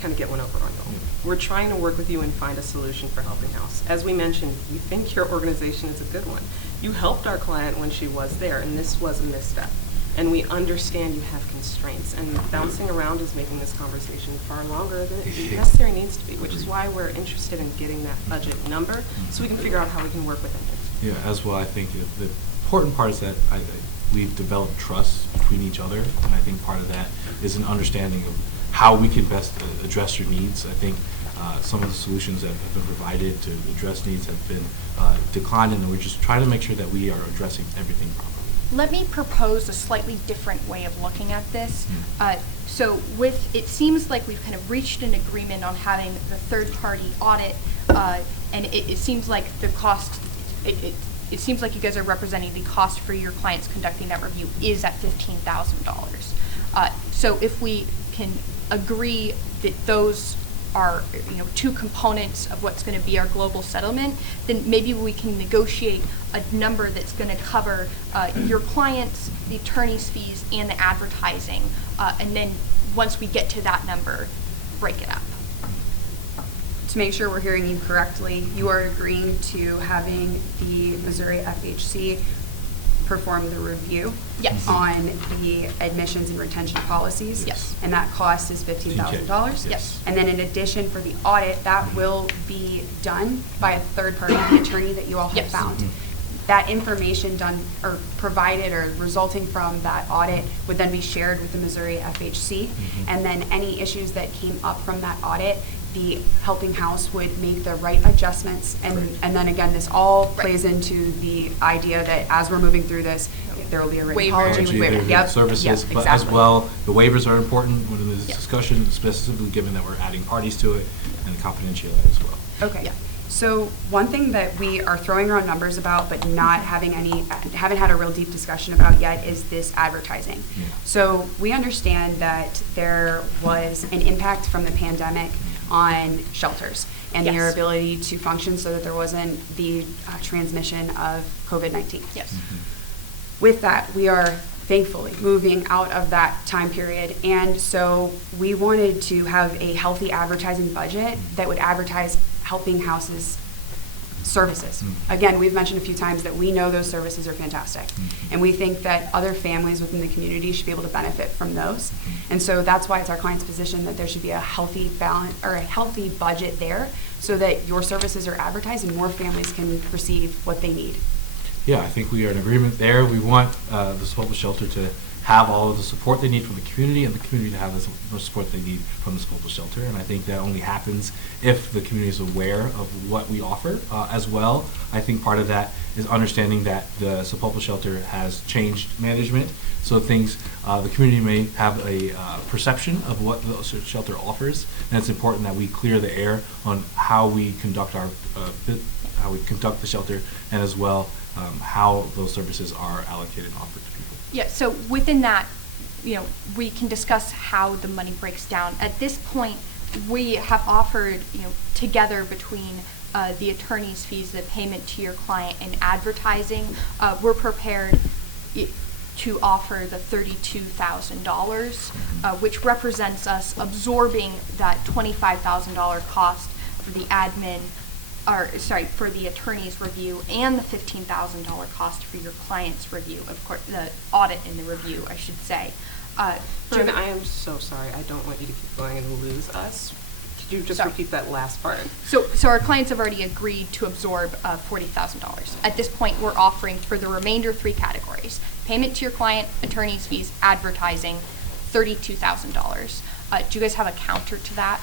kind of get one over on you. We're trying to work with you and find a solution for Helping House. As we mentioned, we think your organization is a good one. You helped our client when she was there, and this was a misstep. And we understand you have constraints, and bouncing around is making this conversation far longer than it necessarily needs to be, which is why we're interested in getting that budget number so we can figure out how we can work with it. Yeah, as well, I think the important part is that we've developed trust between each other, and I think part of that is an understanding of how we can best address your needs. I think some of the solutions that have been provided to address needs have been declined, and we're just trying to make sure that we are addressing everything properly. Let me propose a slightly different way of looking at this. So it seems like we've kind of reached an agreement on having the third-party audit, and it seems like the cost, it seems like you guys are representing the cost for your clients conducting that review is at $15,000. So if we can agree that those are two components of what's going to be our global settlement, then maybe we can negotiate a number that's going to cover your clients, the attorney's fees, and the advertising. And then once we get to that number, break it up. To make sure we're hearing you correctly, you are agreeing to having the Missouri FHC perform the review Yes. on the admissions and retention policies. Yes. And that cost is $15,000. Yes. And then in addition, for the audit, that will be done by a third party, the attorney that you all have Yes. found. That information done or provided or resulting from that audit would then be shared with the Missouri FHC. And then any issues that came up from that audit, the Helping House would make the right adjustments. And then again, this all plays into the idea that as we're moving through this, there will be a written Waiver. policy with waiver. Yep. Services, Yep, but as exactly. well, the waivers are important within this Yep. discussion, specifically given that we're adding parties to it and confidentiality as well. Okay. Yeah. So one thing that we are throwing around numbers about, but haven't had a real deep discussion about yet, is this advertising. Yeah. So we understand that there was an impact from the pandemic on shelters and their Yes. ability to function so that there wasn't the transmission of COVID-19. Yes. With that, we are thankfully moving out of that time period. And so we wanted to have a healthy advertising budget that would advertise Helping House's services. Again, we've mentioned a few times that we know those services are fantastic. And we think that other families within the community should be able to benefit from those. And so that's why it's our client's position that there should be a healthy balance or a healthy budget there so that your services are advertised and more families can receive what they need. Yeah, I think we are in agreement there. We want the Spotless Shelter to have all of the support they need from the community, and the community to have the support they need from the Spotless Shelter. And I think that only happens if the community is aware of what we offer as well. I think part of that is understanding that the Spotless Shelter has changed management. So the community may have a perception of what the shelter offers, and it's important that we clear the air on how we conduct the shelter, and as well how those services are allocated and offered to people. Yeah, so within that, we can discuss how the money breaks down. At this point, we have offered, together between the attorney's fees, the payment to your client, and advertising, we're prepared to offer the $32,000, which represents us absorbing that $25,000 cost for the for the attorney's review and the $15,000 cost for your client's review, of course, the audit and the review, I should say. Brynn, I am so sorry. I don't want you to keep going and lose us. Could you just repeat that last part? So our clients have already agreed to absorb $40,000. At this point, we're offering for the remainder 3 categories: payment to your client, attorney's fees, advertising, $32,000. Do you guys have a counter to that?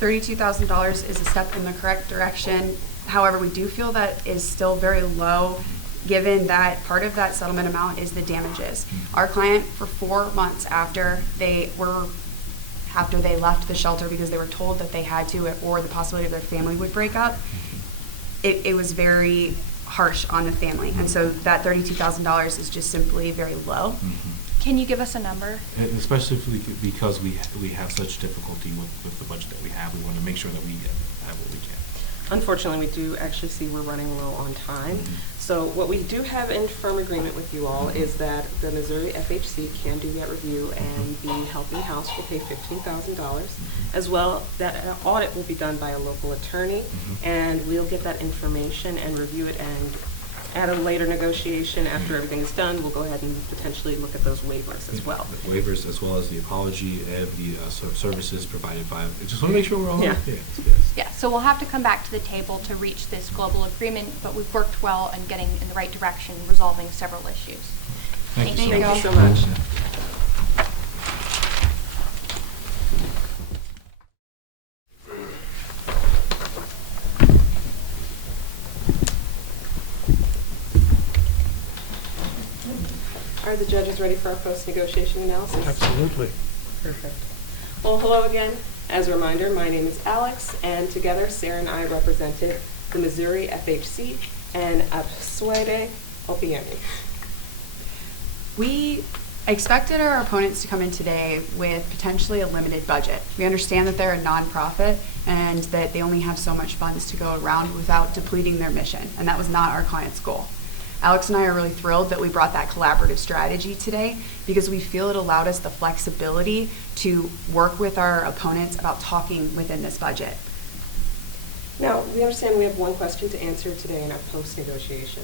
$32,000 is a step in the correct direction. However, we do feel that is still very low, given that part of that settlement amount is the damages. Our client, for 4 months after they were after they left the shelter because they were told that they had to, or the possibility of their family would break up, it was very harsh on the family. And so that $32,000 is just simply very low. Can you give us a number? And especially because we have such difficulty with the budget that we have, we want to make sure that we have what we can. Unfortunately, we do actually see we're running low on time. So what we do have in firm agreement with you all is that the Missouri FHC can do that review, and the Helping House will pay $15,000. As well, that audit will be done by a local attorney, and we'll get that information and review it, and at a later negotiation, after everything is done, we'll go ahead and potentially look at those waivers as well. The waivers, as well as the apology and the services provided by, I just want to make sure we're all Yeah. yes. Yeah, so we'll have to come back to the table to reach this global agreement, but we've worked well in getting in the right direction, resolving several issues. Thank you Thank you so much. much. Are the judges ready for our post-negotiation analysis? Absolutely. Perfect. Well, hello again. As a reminder, my name is Alex, and together Sara and I represented the Missouri FHC and Absuede Opiemi. We expected our opponents to come in today with potentially a limited budget. We understand that they're a nonprofit and that they only have so much funds to go around without depleting their mission, and that was not our client's goal. Alex and I are really thrilled that we brought that collaborative strategy today because we feel it allowed us the flexibility to work with our opponents about talking within this budget. Now, we understand we have one question to answer today in our post-negotiation.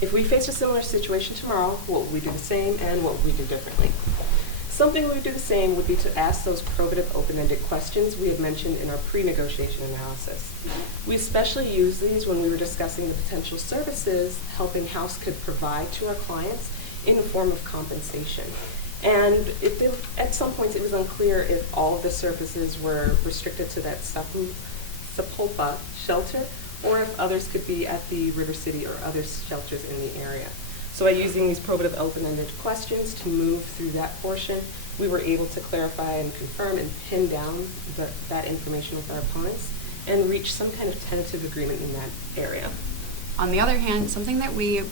If we face a similar situation tomorrow, what would we do the same and what would we do differently? Something we would do the same would be to ask those probative open-ended questions we had mentioned in our pre-negotiation analysis. We especially use these when we were discussing the potential services Helping House could provide to our clients in the form of compensation. And at some points it was unclear if all of the services were restricted to that Sapulpa shelter, or if others could be at the River City or other shelters in the area. So by using these probative open-ended questions to move through that portion, we were able to clarify and confirm and pin down that information with our opponents and reach some kind of tentative agreement in that area. On the other hand, something that we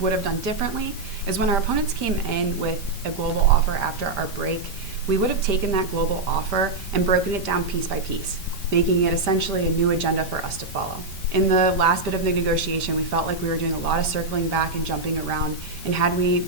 would have done differently is when our opponents came in with a global offer after our break, we would have taken that global offer and broken it down piece by piece, making it essentially a new agenda for us to follow. In the last bit of the negotiation, we felt like we were doing a lot of circling back and jumping around, and had we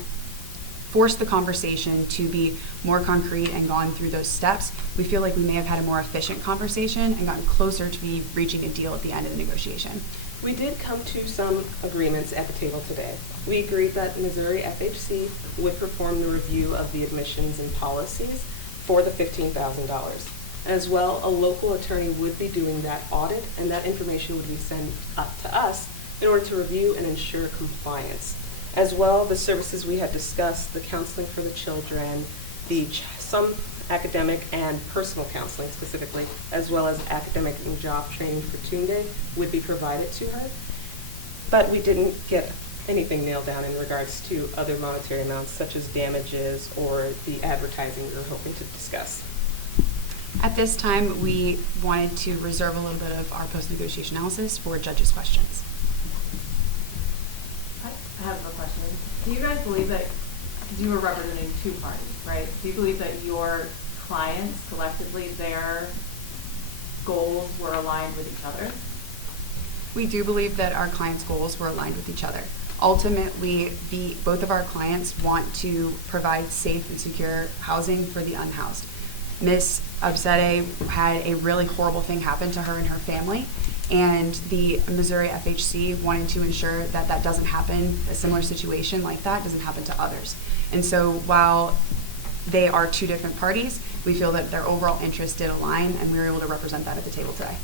forced the conversation to be more concrete and gone through those steps, we feel like we may have had a more efficient conversation and gotten closer to be reaching a deal at the end of the negotiation. We did come to some agreements at the table today. We agreed that Missouri FHC would perform the review of the admissions and policies for the $15,000. As well, a local attorney would be doing that audit, and that information would be sent up to us in order to review and ensure compliance. As well, the services we had discussed, the counseling for the children, some academic and personal counseling specifically, as well as academic and job training for Tunde would be provided to her. But we didn't get anything nailed down in regards to other monetary amounts such as damages or the advertising we were hoping to discuss. At this time, we wanted to reserve a little bit of our post-negotiation analysis for judges' questions. I have a question. Do you guys believe that, because you were representing two parties, right? Do you believe that your clients, collectively, their goals were aligned with each other? We do believe that our clients' goals were aligned with each other. Ultimately, both of our clients want to provide safe and secure housing for the unhoused. Miss Absede had a really horrible thing happen to her and her family, and the Missouri FHC wanted to ensure that that doesn't happen, a similar situation like that doesn't happen to others. And so while they are two different parties, we feel that their overall interests did align, and we were able to represent that at the table today.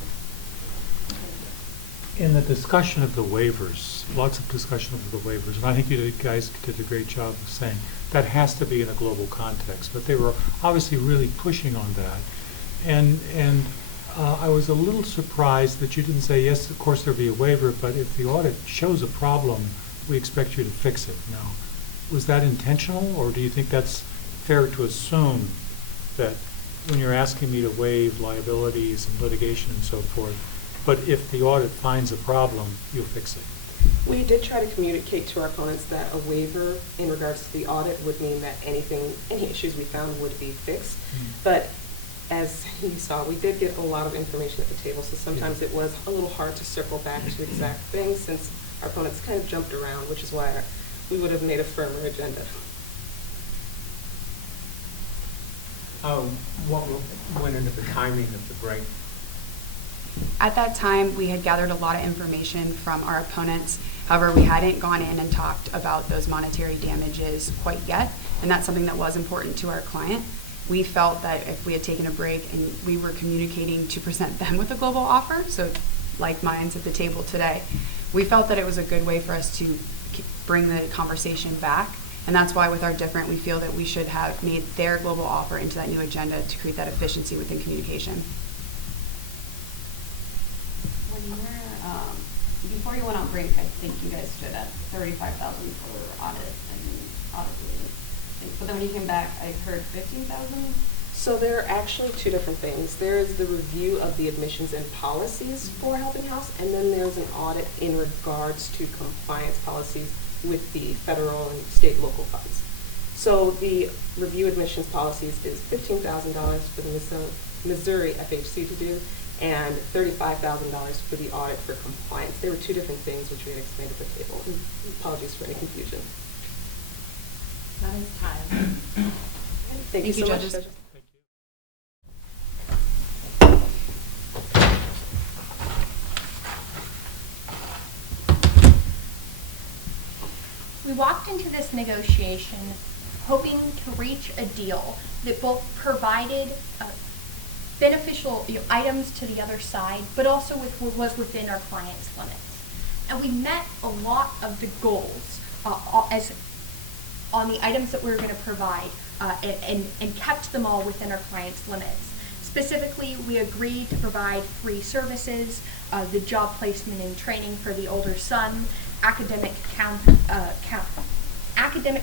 In the discussion of the waivers, lots of discussion of the waivers, and I think you guys did a great job of saying that has to be in a global context, but they were obviously really pushing on that. And I was a little surprised that you didn't say, yes, of course there'll be a waiver, but if the audit shows a problem, we expect you to fix it. Now, was that intentional, or do you think that's fair to assume that when you're asking me to waive liabilities and litigation and so forth, but if the audit finds a problem, you'll fix it. We did try to communicate to our opponents that a waiver in regards to the audit would mean that any issues we found would be fixed. But as you saw, we did get a lot of information at the table, so sometimes it was a little hard to circle back to exact things since our opponents kind of jumped around, which is why we would have made a firmer agenda. What went into the timing of the break? At that time, we had gathered a lot of information from our opponents. However, we hadn't gone in and talked about those monetary damages quite yet, and that's something that was important to our client. We felt that if we had taken a break and we were communicating to present them with a global offer, so like mine's at the table today, we felt that it was a good way for us to bring the conversation back. And that's why with our different, we feel that we should have made their global offer into that new agenda to create that efficiency within communication. When you were, before you went on break, I think you guys stood at $35,000 for audit and audit related things. But then when you came back, I heard $15,000. So there are actually two different things. There is the review of the admissions and policies for Helping House, and then there's an audit in regards to compliance policies with the federal and state local funds. So the review admissions policies is $15,000 for the Missouri FHC to do, and $35,000 for the audit for compliance. There were two different things which we had explained at the table. And apologies for any confusion. That is time. Thank you so much, judges. judges. We walked into this negotiation hoping to reach a deal that both provided beneficial items to the other side, but also was within our client's limits. And we met a lot of the goals on the items that we were going to provide and kept them all within our client's limits. Specifically, we agreed to provide free services, the job placement and training for the older son, academic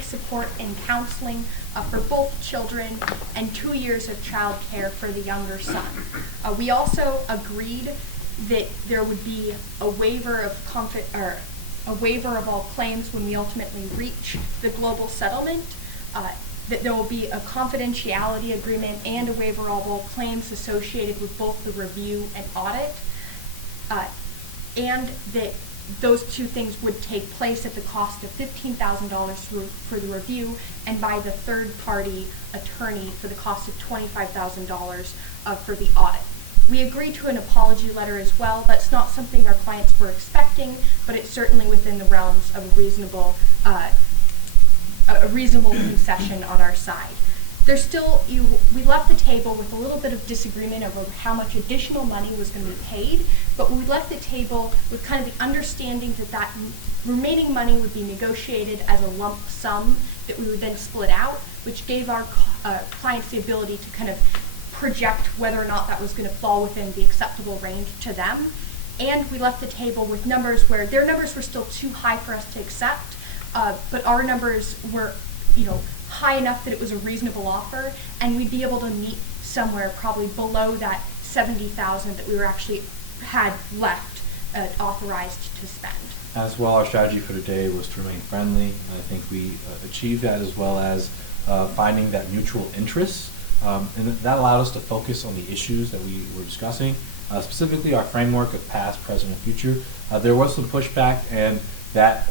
support and counseling for both children, and 2 years of child care for the younger son. We also agreed that there would be a waiver of all claims when we ultimately reach the global settlement, that there will be a confidentiality agreement and a waiver of all claims associated with both the review and audit, and that those two things would take place at the cost of $15,000 for the review and by the third-party attorney for the cost of $25,000 for the audit. We agreed to an apology letter as well. That's not something our clients were expecting, but it's certainly within the realms of a reasonable concession on our side. There's still, we left the table with a little bit of disagreement over how much additional money was going to be paid, but we left the table with kind of the understanding that remaining money would be negotiated as a lump sum that we would then split out, which gave our clients the ability to kind of project whether or not that was going to fall within the acceptable range to them. And we left the table with numbers where their numbers were still too high for us to accept, but our numbers were, high enough that it was a reasonable offer, and we'd be able to meet somewhere probably below that $70,000 that we were actually had left authorized to spend. As well, our strategy for today was to remain friendly, and I think we achieved that, as well as finding that mutual interest, and that allowed us to focus on the issues that we were discussing, specifically our framework of past, present, and future. There was some pushback, and that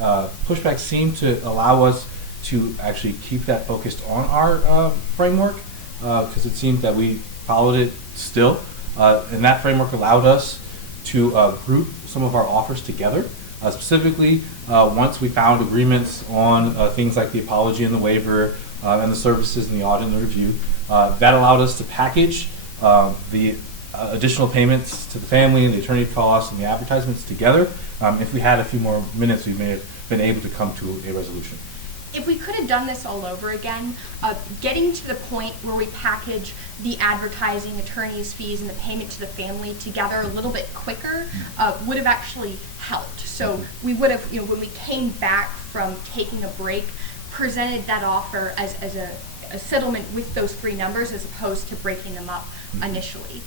pushback seemed to allow us to actually keep that focused on our framework, because it seemed that we followed it still, and that framework allowed us to group some of our offers together. Specifically, once we found agreements on things like the apology and the waiver and the services and the audit and the review, that allowed us to package the additional payments to the family and the attorney costs and the advertisements together. If we had a few more minutes, we may have been able to come to a resolution. If we could have done this all over again, getting to the point where we package the advertising, attorney's fees, and the payment to the family together a little bit quicker would have actually helped. So we would have, when we came back from taking a break, presented that offer as a settlement with those 3 numbers as opposed to breaking them up initially.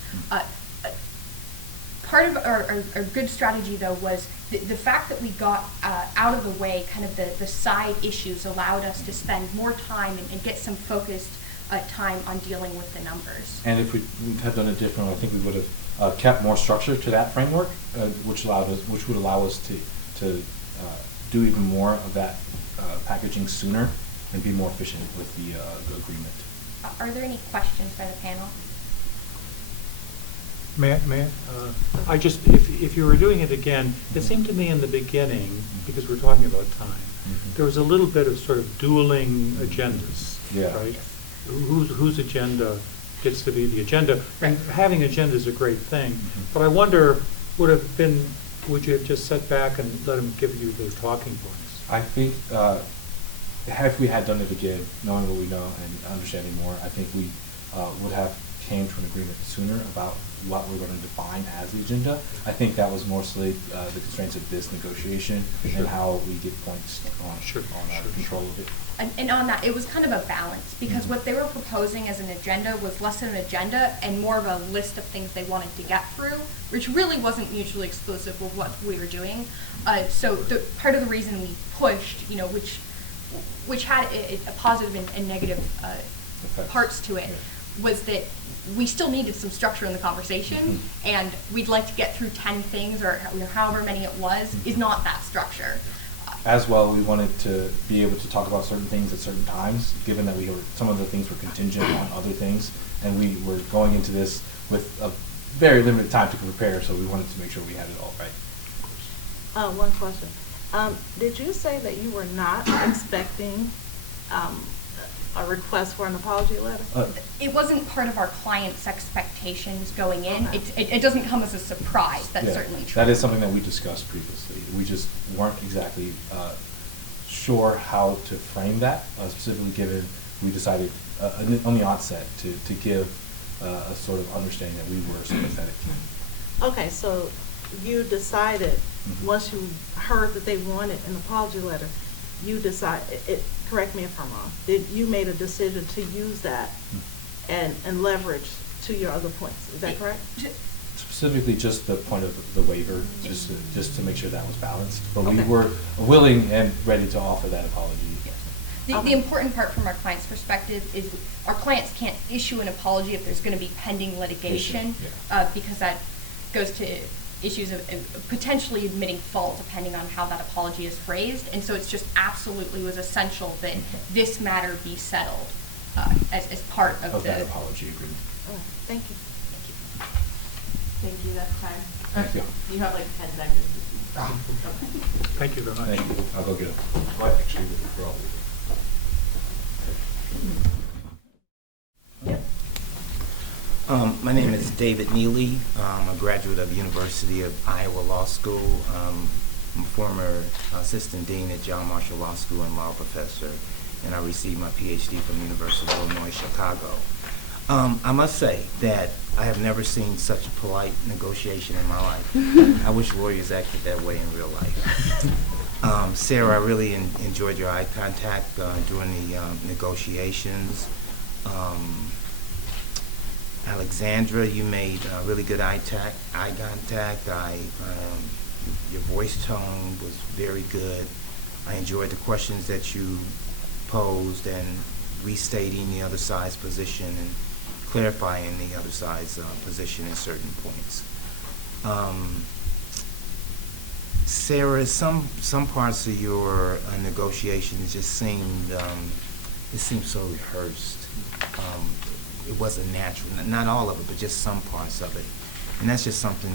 Part of our good strategy, though, was the fact that we got out of the way kind of the side issues allowed us to spend more time and get some focused time on dealing with the numbers. And if we had done it differently, I think we would have kept more structure to that framework, which would allow us to do even more of that packaging sooner and be more efficient with the agreement. Are there any questions by the panel? May I just, if you were doing it again, it seemed to me in the beginning, because we're talking about time, there was a little bit of sort of dueling agendas, Yeah. right? Whose agenda gets to be the agenda? And having agenda is a great thing, but I wonder, would you have just sat back and let them give you their talking points? I think if we had done it again, knowing what we know and understanding more, I think we would have came to an agreement sooner about what we're going to define as the agenda. I think that was mostly the constraints of this negotiation and how we get points on our control of it. And on that, it was kind of a balance, because what they were proposing as an agenda was less an agenda and more of a list of things they wanted to get through, which really wasn't mutually exclusive with what we were doing. So part of the reason we pushed, which had a positive and negative parts to it, was that we still needed some structure in the conversation, and we'd like to get through 10 things or however many it was, is not that structure. As well, we wanted to be able to talk about certain things at certain times, given that some of the things were contingent on other things, and we were going into this with a very limited time to prepare, so we wanted to make sure we had it all right. One question. Did you say that you were not expecting a request for an apology letter? It wasn't part of our client's expectations going in. Okay. It doesn't come as a surprise. That's certainly true. That is something that we discussed previously. We just weren't exactly sure how to frame that, specifically given we decided on the onset to give a sort of understanding that we were sympathetic. Okay, so you decided, once you heard that they wanted an apology letter, you decided, correct me if I'm wrong, you made a decision to use that and leverage to your other points. Is that correct? Specifically just the point of the waiver, just to make sure that was balanced. But we were willing and ready to offer that apology. The important part from our client's perspective is our clients can't issue an apology if there's going to be pending litigation, because that goes to issues of potentially admitting fault depending on how that apology is phrased. And so it's just absolutely was essential that this matter be settled as part of that apology agreement. All right, thank you. Thank you, that's time. Thank you. You have like 10 seconds. Thank you very much. Thank you. I'll go get it. My name is David Neely. I'm a graduate of the University of Iowa Law School. I'm a former assistant dean at John Marshall Law School and law professor, and I received my PhD from the University of Illinois, Chicago. I must say that I have never seen such a polite negotiation in my life. I wish lawyers acted that way in real life. Sarah, I really enjoyed your eye contact during the negotiations. Alexandra, you made really good eye contact. Your voice tone was very good. I enjoyed the questions that you posed and restating the other side's position and clarifying the other side's position in certain points. Sarah, some parts of your negotiations just seemed so rehearsed. It wasn't natural. Not all of it, but just some parts of it. And that's just something,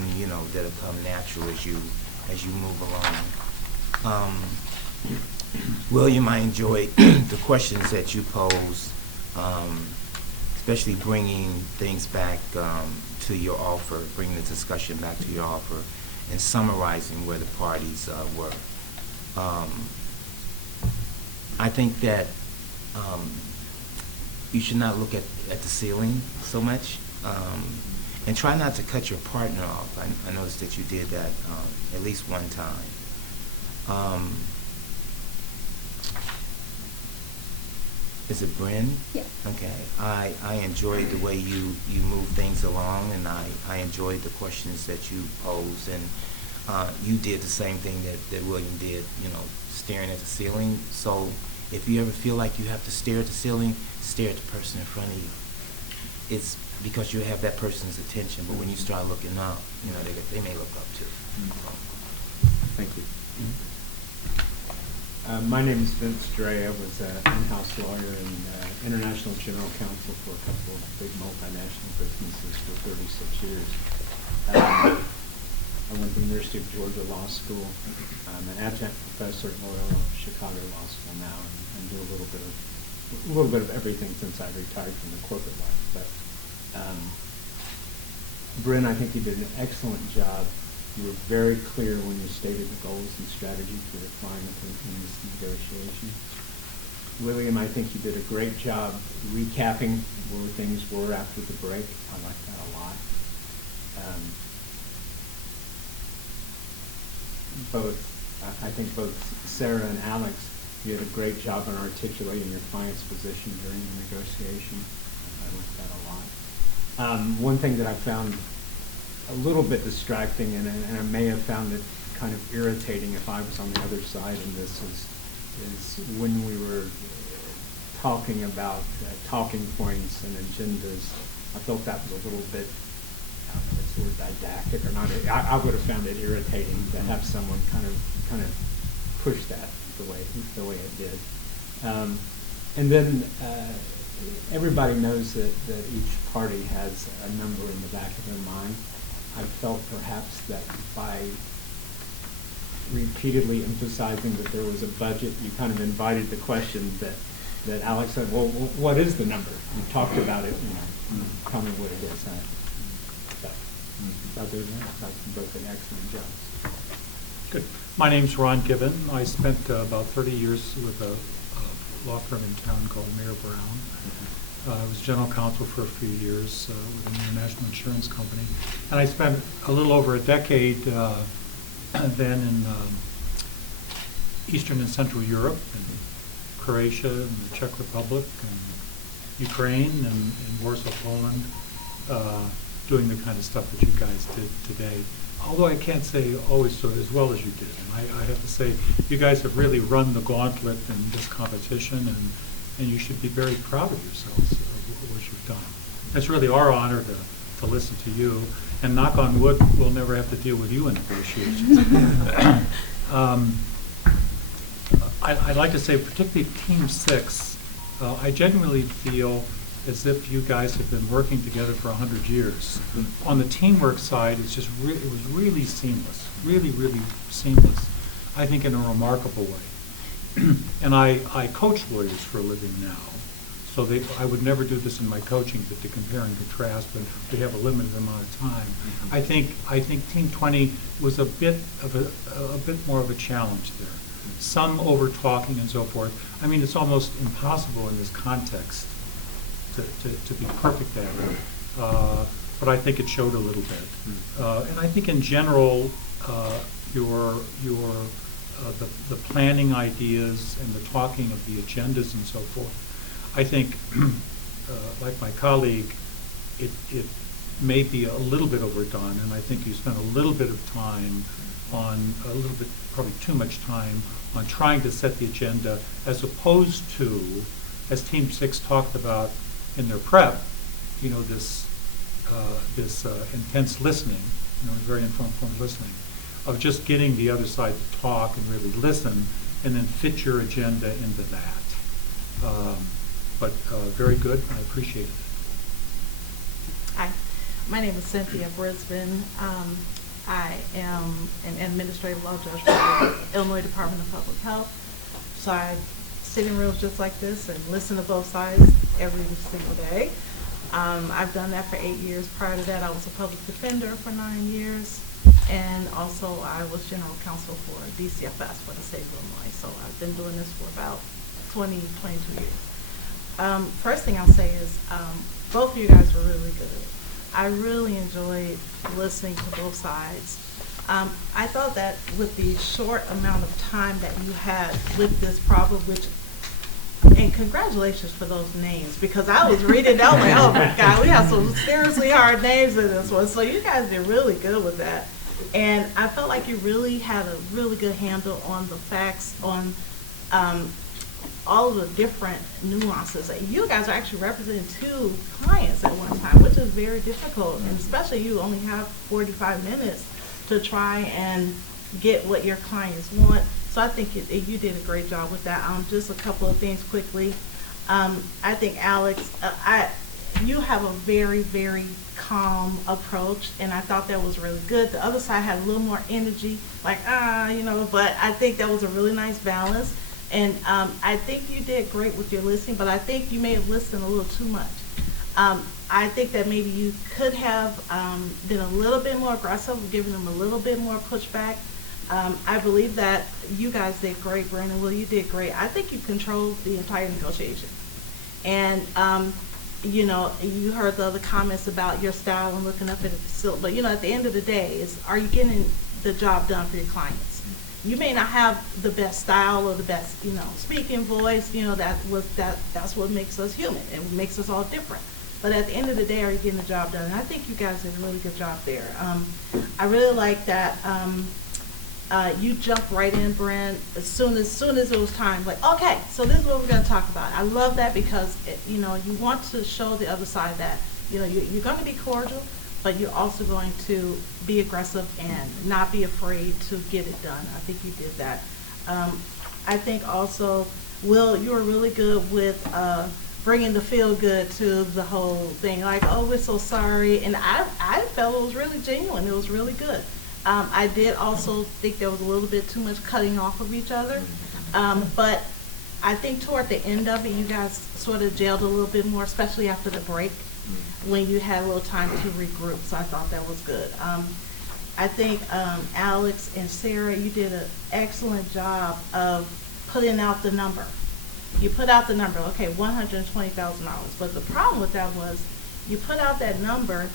that'll come natural as you move along. William, I enjoyed the questions that you posed, especially bringing things back to your offer, bringing the discussion back to your offer, and summarizing where the parties were. I think that you should not look at the ceiling so much, and try not to cut your partner off. I noticed that you did that at least one time. Is it Brynn? Yes. Okay. I enjoyed the way you move things along, and I enjoyed the questions that you posed, and you did the same thing that William did, staring at the ceiling. So if you ever feel like you have to stare at the ceiling, stare at the person in front of you. It's because you have that person's attention, but when you start looking up, they may look up too. Thank you. My name is Vince Dre. I was an in-house lawyer and international general counsel for a couple of big multinational businesses for 36 years. I went to the University of Georgia Law School. I'm an adjunct professor at Loyola Chicago Law School now, and do a little bit of everything since I retired from the corporate life. But Brynn, I think you did an excellent job. You were very clear when you stated the goals and strategy for your client in this negotiation. William, I think you did a great job recapping where things were after the break. I like that a lot. I think both Sara and Alex, you did a great job in articulating your client's position during the negotiation. I like that a lot. One thing that I found a little bit distracting, and I may have found it kind of irritating if I was on the other side in this, is when we were talking about talking points and agendas. I felt that was a little bit, I don't know if it's the word didactic or not. I would have found it irritating to have someone kind of push that the way it did. And then everybody knows that each party has a number in the back of their mind. I felt perhaps that by repeatedly emphasizing that there was a budget, you kind of invited the question that Alex said, well, what is the number? You talked about it, tell me what it is. Other than that, I think both did excellent jobs. Good. My name's Ron Gibbon. I spent about 30 years with a law firm in town called Mayer Brown. I was general counsel for a few years with an international insurance company. And I spent a little over a decade then in Eastern and Central Europe, and Croatia, and the Czech Republic, and Ukraine, and Warsaw, Poland, doing the kind of stuff that you guys did today. Although I can't say always so as well as you did. And I have to say, you guys have really run the gauntlet in this competition, and you should be very proud of yourselves of what you've done. It's really our honor to listen to you, and knock on wood, we'll never have to deal with you in negotiations. I'd like to say, particularly Team 6, I genuinely feel as if you guys have been working together for 100 years. On the teamwork side, it was really seamless, really seamless, I think in a remarkable way. And I coach lawyers for a living now, so I would never do this in my coaching, but to compare and contrast, but we have a limited amount of time. I think Team 20 was a bit more of a challenge there. Some over talking and so forth. I mean, it's almost impossible in this context to be perfect at it, but I think it showed a little bit. And I think in general, the planning ideas and the talking of the agendas and so forth, I think, like my colleague, it may be a little bit overdone, and I think you spent a little bit of time on, probably too much time, on trying to set the agenda, as opposed to, as Team 6 talked about in their prep, this intense listening, very informed listening, of just getting the other side to talk and really listen, and then fit your agenda into that. But very good. I appreciate it. Hi, my name is Cynthia Brisbane. I am an administrative law judge for the Illinois Department of Public Health. So I sit in rooms just like this and listen to both sides every single day. I've done that for 8 years. Prior to that, I was a public defender for 9 years. And also, I was general counsel for DCFS for the state of Illinois. So I've been doing this for about 22 years. First thing I'll say is both of you guys were really good. I really enjoyed listening to both sides. I thought that with the short amount of time that you had with this problem, which And congratulations for those names, because I was reading, I was like, oh my God, we have some seriously hard names in this one. So you guys did really good with that. And I felt like you really had a really good handle on the facts, on all of the different nuances. You guys are actually representing 2 clients at one time, which is very difficult, and especially you only have 45 minutes to try and get what your clients want. So I think you did a great job with that. Just a couple of things quickly. I think Alex, you have a very, very calm approach, and I thought that was really good. The other side had a little more energy, like, but I think that was a really nice balance. And I think you did great with your listening, but I think you may have listened a little too much. I think that maybe you could have been a little bit more aggressive, giving them a little bit more pushback. I believe that you guys did great, Brynn and Will. You did great. I think you controlled the entire negotiation. And, you heard the other comments about your style and looking up at the facility. But, at the end of the day, are you getting the job done for your clients? You may not have the best style or the best, speaking voice. That's what makes us human and makes us all different. But at the end of the day, are you getting the job done? And I think you guys did a really good job there. I really like that. You jumped right in, Brynn, as soon as it was time. Like, okay, so this is what we're going to talk about. I love that because, you want to show the other side that, you're going to be cordial, but you're also going to be aggressive and not be afraid to get it done. I think you did that. I think also, Will, you were really good with bringing the feel good to the whole thing. Like, oh, we're so sorry. And I felt it was really genuine. It was really good. I did also think there was a little bit too much cutting off of each other. But I think toward the end of it, you guys sort of gelled a little bit more, especially after the break, when you had a little time to regroup. So I thought that was good. I think Alex and Sara, you did an excellent job of putting out the number. You put out the number, okay, $120,000. But the problem with that was you put out that number,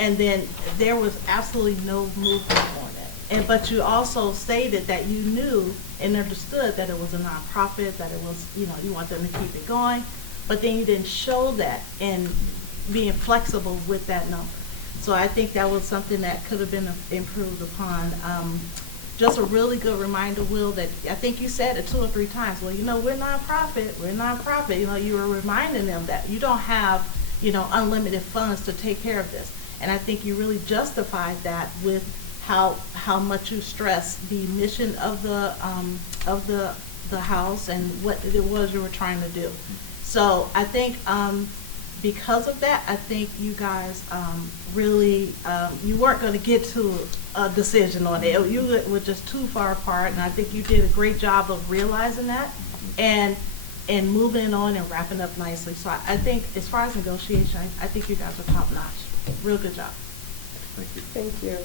and then there was absolutely no movement on it. But you also stated that you knew and understood that it was a nonprofit, that it was, you want them to keep it going. But then you didn't show that in being flexible with that number. So I think that was something that could have been improved upon. Just a really good reminder, Will, that I think you said it 2 or 3 times. Well, we're nonprofit. You were reminding them that you don't have, unlimited funds to take care of this. And I think you really justified that with how much you stress the mission of the house and what it was you were trying to do. So I think because of that, I think you guys really you weren't going to get to a decision on it. You were just too far apart, and I think you did a great job of realizing that and moving on and wrapping up nicely. So I think as far as negotiation, I think you guys are top notch. Real good job. Thank you. Thank you.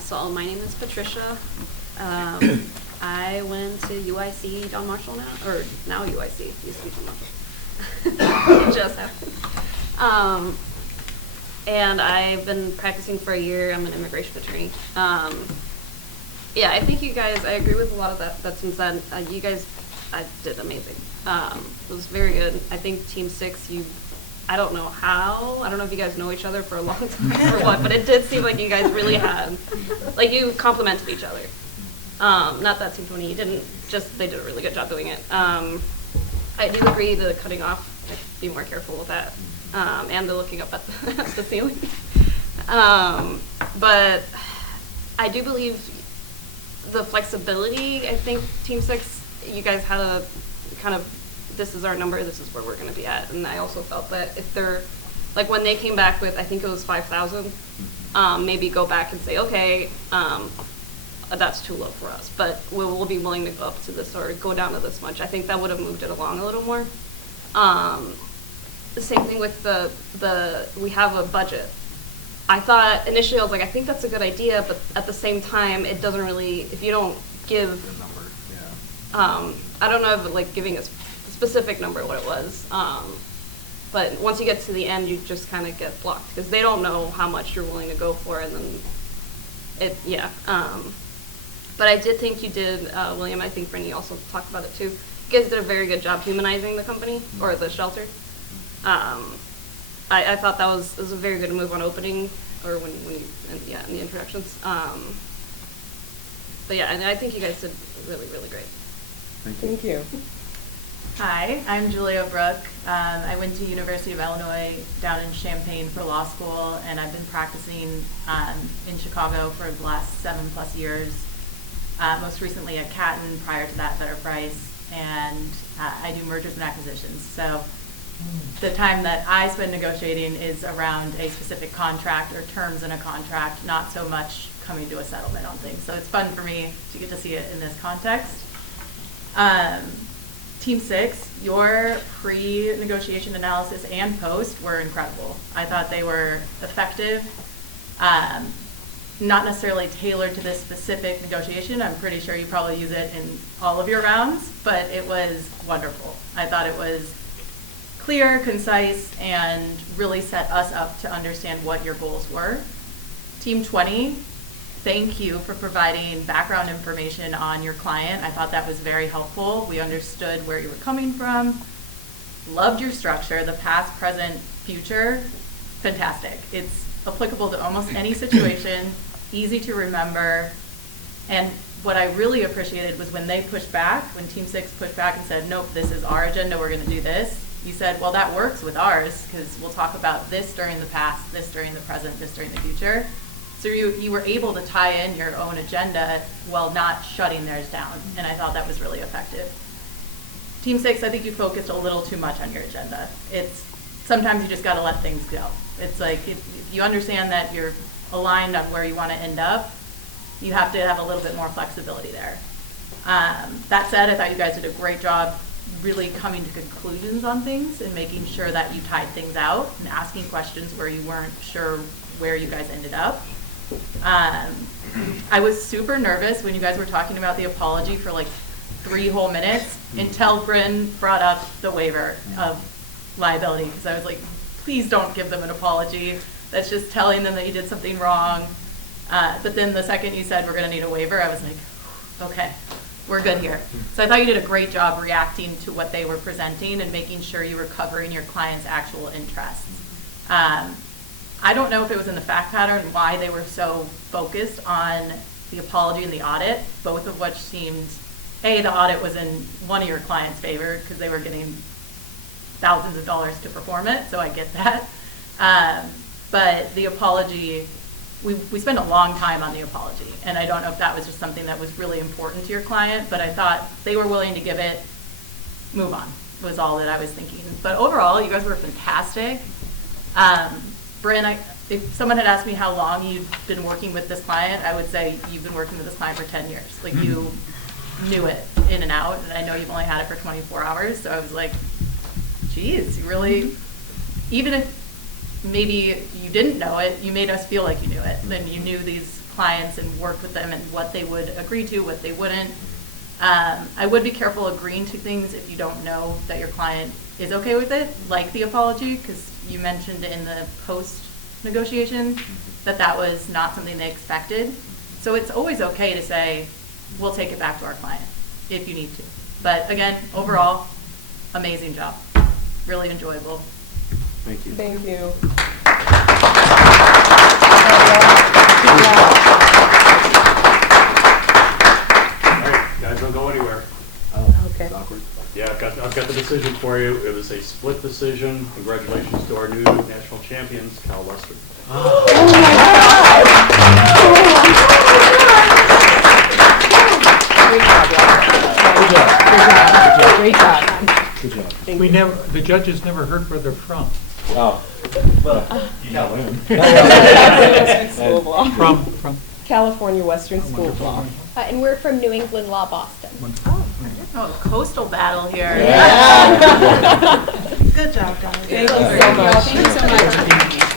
So my name is Patricia. I went to UIC John Marshall now UIC, used to be John Marshall. It just happened. And I've been practicing for a year. I'm an immigration attorney. Yeah, I think you guys, I agree with a lot of that's been said. You guys did amazing. It was very good. I think Team 6, I don't know how. I don't know if you guys know each other for a long time or what, but it did seem like you guys really had, you complimented each other. Not that Team 20, you didn't, they did a really good job doing it. I do agree the cutting off, I'd be more careful with that, and the looking up at the ceiling. But I do believe the flexibility, I think Team 6, you guys had a kind of, this is our number, this is where we're going to be at. And I also felt that if they're, when they came back with, I think it was 5,000, maybe go back and say, okay, that's too low for us, but we'll be willing to go up to this or go down to this much. I think that would have moved it along a little more. The same thing with we have a budget. I thought initially, I was like, I think that's a good idea, but at the same time, it doesn't really, if you don't give The number, yeah. I don't know if giving a specific number what it was, but once you get to the end, you just kind of get blocked because they don't know how much you're willing to go for, and then But I did think you did, William, I think Brynn, you also talked about it too. You guys did a very good job humanizing the company, or the shelter. I thought that was a very good move on opening, or when you, in the introductions. But yeah, and I think you guys did really, really great. Thank you. Hi, I'm Julia Brooke. I went to University of Illinois down in Champaign for law school, and I've been practicing in Chicago for the last 7+ years. Most recently at Catton, prior to that, Better Price, and I do mergers and acquisitions. So the time that I spend negotiating is around a specific contract or terms in a contract, not so much coming to a settlement on things. So it's fun for me to get to see it in this context. Team 6, your pre-negotiation analysis and post were incredible. I thought they were effective, not necessarily tailored to this specific negotiation. I'm pretty sure you probably use it in all of your rounds, but it was wonderful. I thought it was clear, concise, and really set us up to understand what your goals were. Team 20, thank you for providing background information on your client. I thought that was very helpful. We understood where you were coming from. Loved your structure, the past, present, future. Fantastic. It's applicable to almost any situation, easy to remember. And what I really appreciated was when they pushed back, when Team 6 pushed back and said, nope, this is our agenda, we're gonna do this. You said, well, that works with ours, because we'll talk about this during the past, this during the present, this during the future. So you were able to tie in your own agenda while not shutting theirs down, and I thought that was really effective. Team 6, I think you focused a little too much on your agenda. Sometimes you just gotta let things go. It's like, if you understand that you're aligned on where you wanna end up, you have to have a little bit more flexibility there. That said, I thought you guys did a great job really coming to conclusions on things and making sure that you tied things out and asking questions where you weren't sure where you guys ended up. I was super nervous when you guys were talking about the apology for like 3 whole minutes until Brynn brought up the waiver of liability, because I was like, please don't give them an apology. That's just telling them that you did something wrong. But then the second you said we're going to need a waiver, I was like, okay, we're good here. So I thought you did a great job reacting to what they were presenting and making sure you were covering your client's actual interests. I don't know if it was in the fact pattern why they were so focused on the apology and the audit, both of which seemed, A, the audit was in one of your clients' favor because they were getting thousands of dollars to perform it, so I get that. But the apology, we spent a long time on the apology, and I don't know if that was just something that was really important to your client, but I thought they were willing to give it, move on, was all that I was thinking. But overall, you guys were fantastic. Brynn, if someone had asked me how long you've been working with this client, I would say you've been working with this client for 10 years. Like, you knew it in and out, and I know you've only had it for 24 hours, so I was like, geez, you really, even if maybe you didn't know it, you made us feel like you knew it. Then you knew these clients and worked with them and what they would agree to, what they wouldn't. I would be careful agreeing to things if you don't know that your client is okay with it, like the apology, because you mentioned in the post-negotiation that that was not something they expected. So it's always okay to say, we'll take it back to our client if you need to. But again, overall, amazing job. Really enjoyable. Thank you. Thank you. All right, guys, don't go anywhere. Okay. Awkward. Yeah, I've got the decision for you. It was a split decision. Congratulations to our new national champions, Cal Lester. Oh my God! Great job. Good job. Thank you. The judges never heard where they're from. Oh. Well, you got women. School of Law. From? California Western School of Law. And we're from New England Law, Boston. Oh, coastal battle here. Yeah. Good job, guys. Thank you so much. Thank you so much.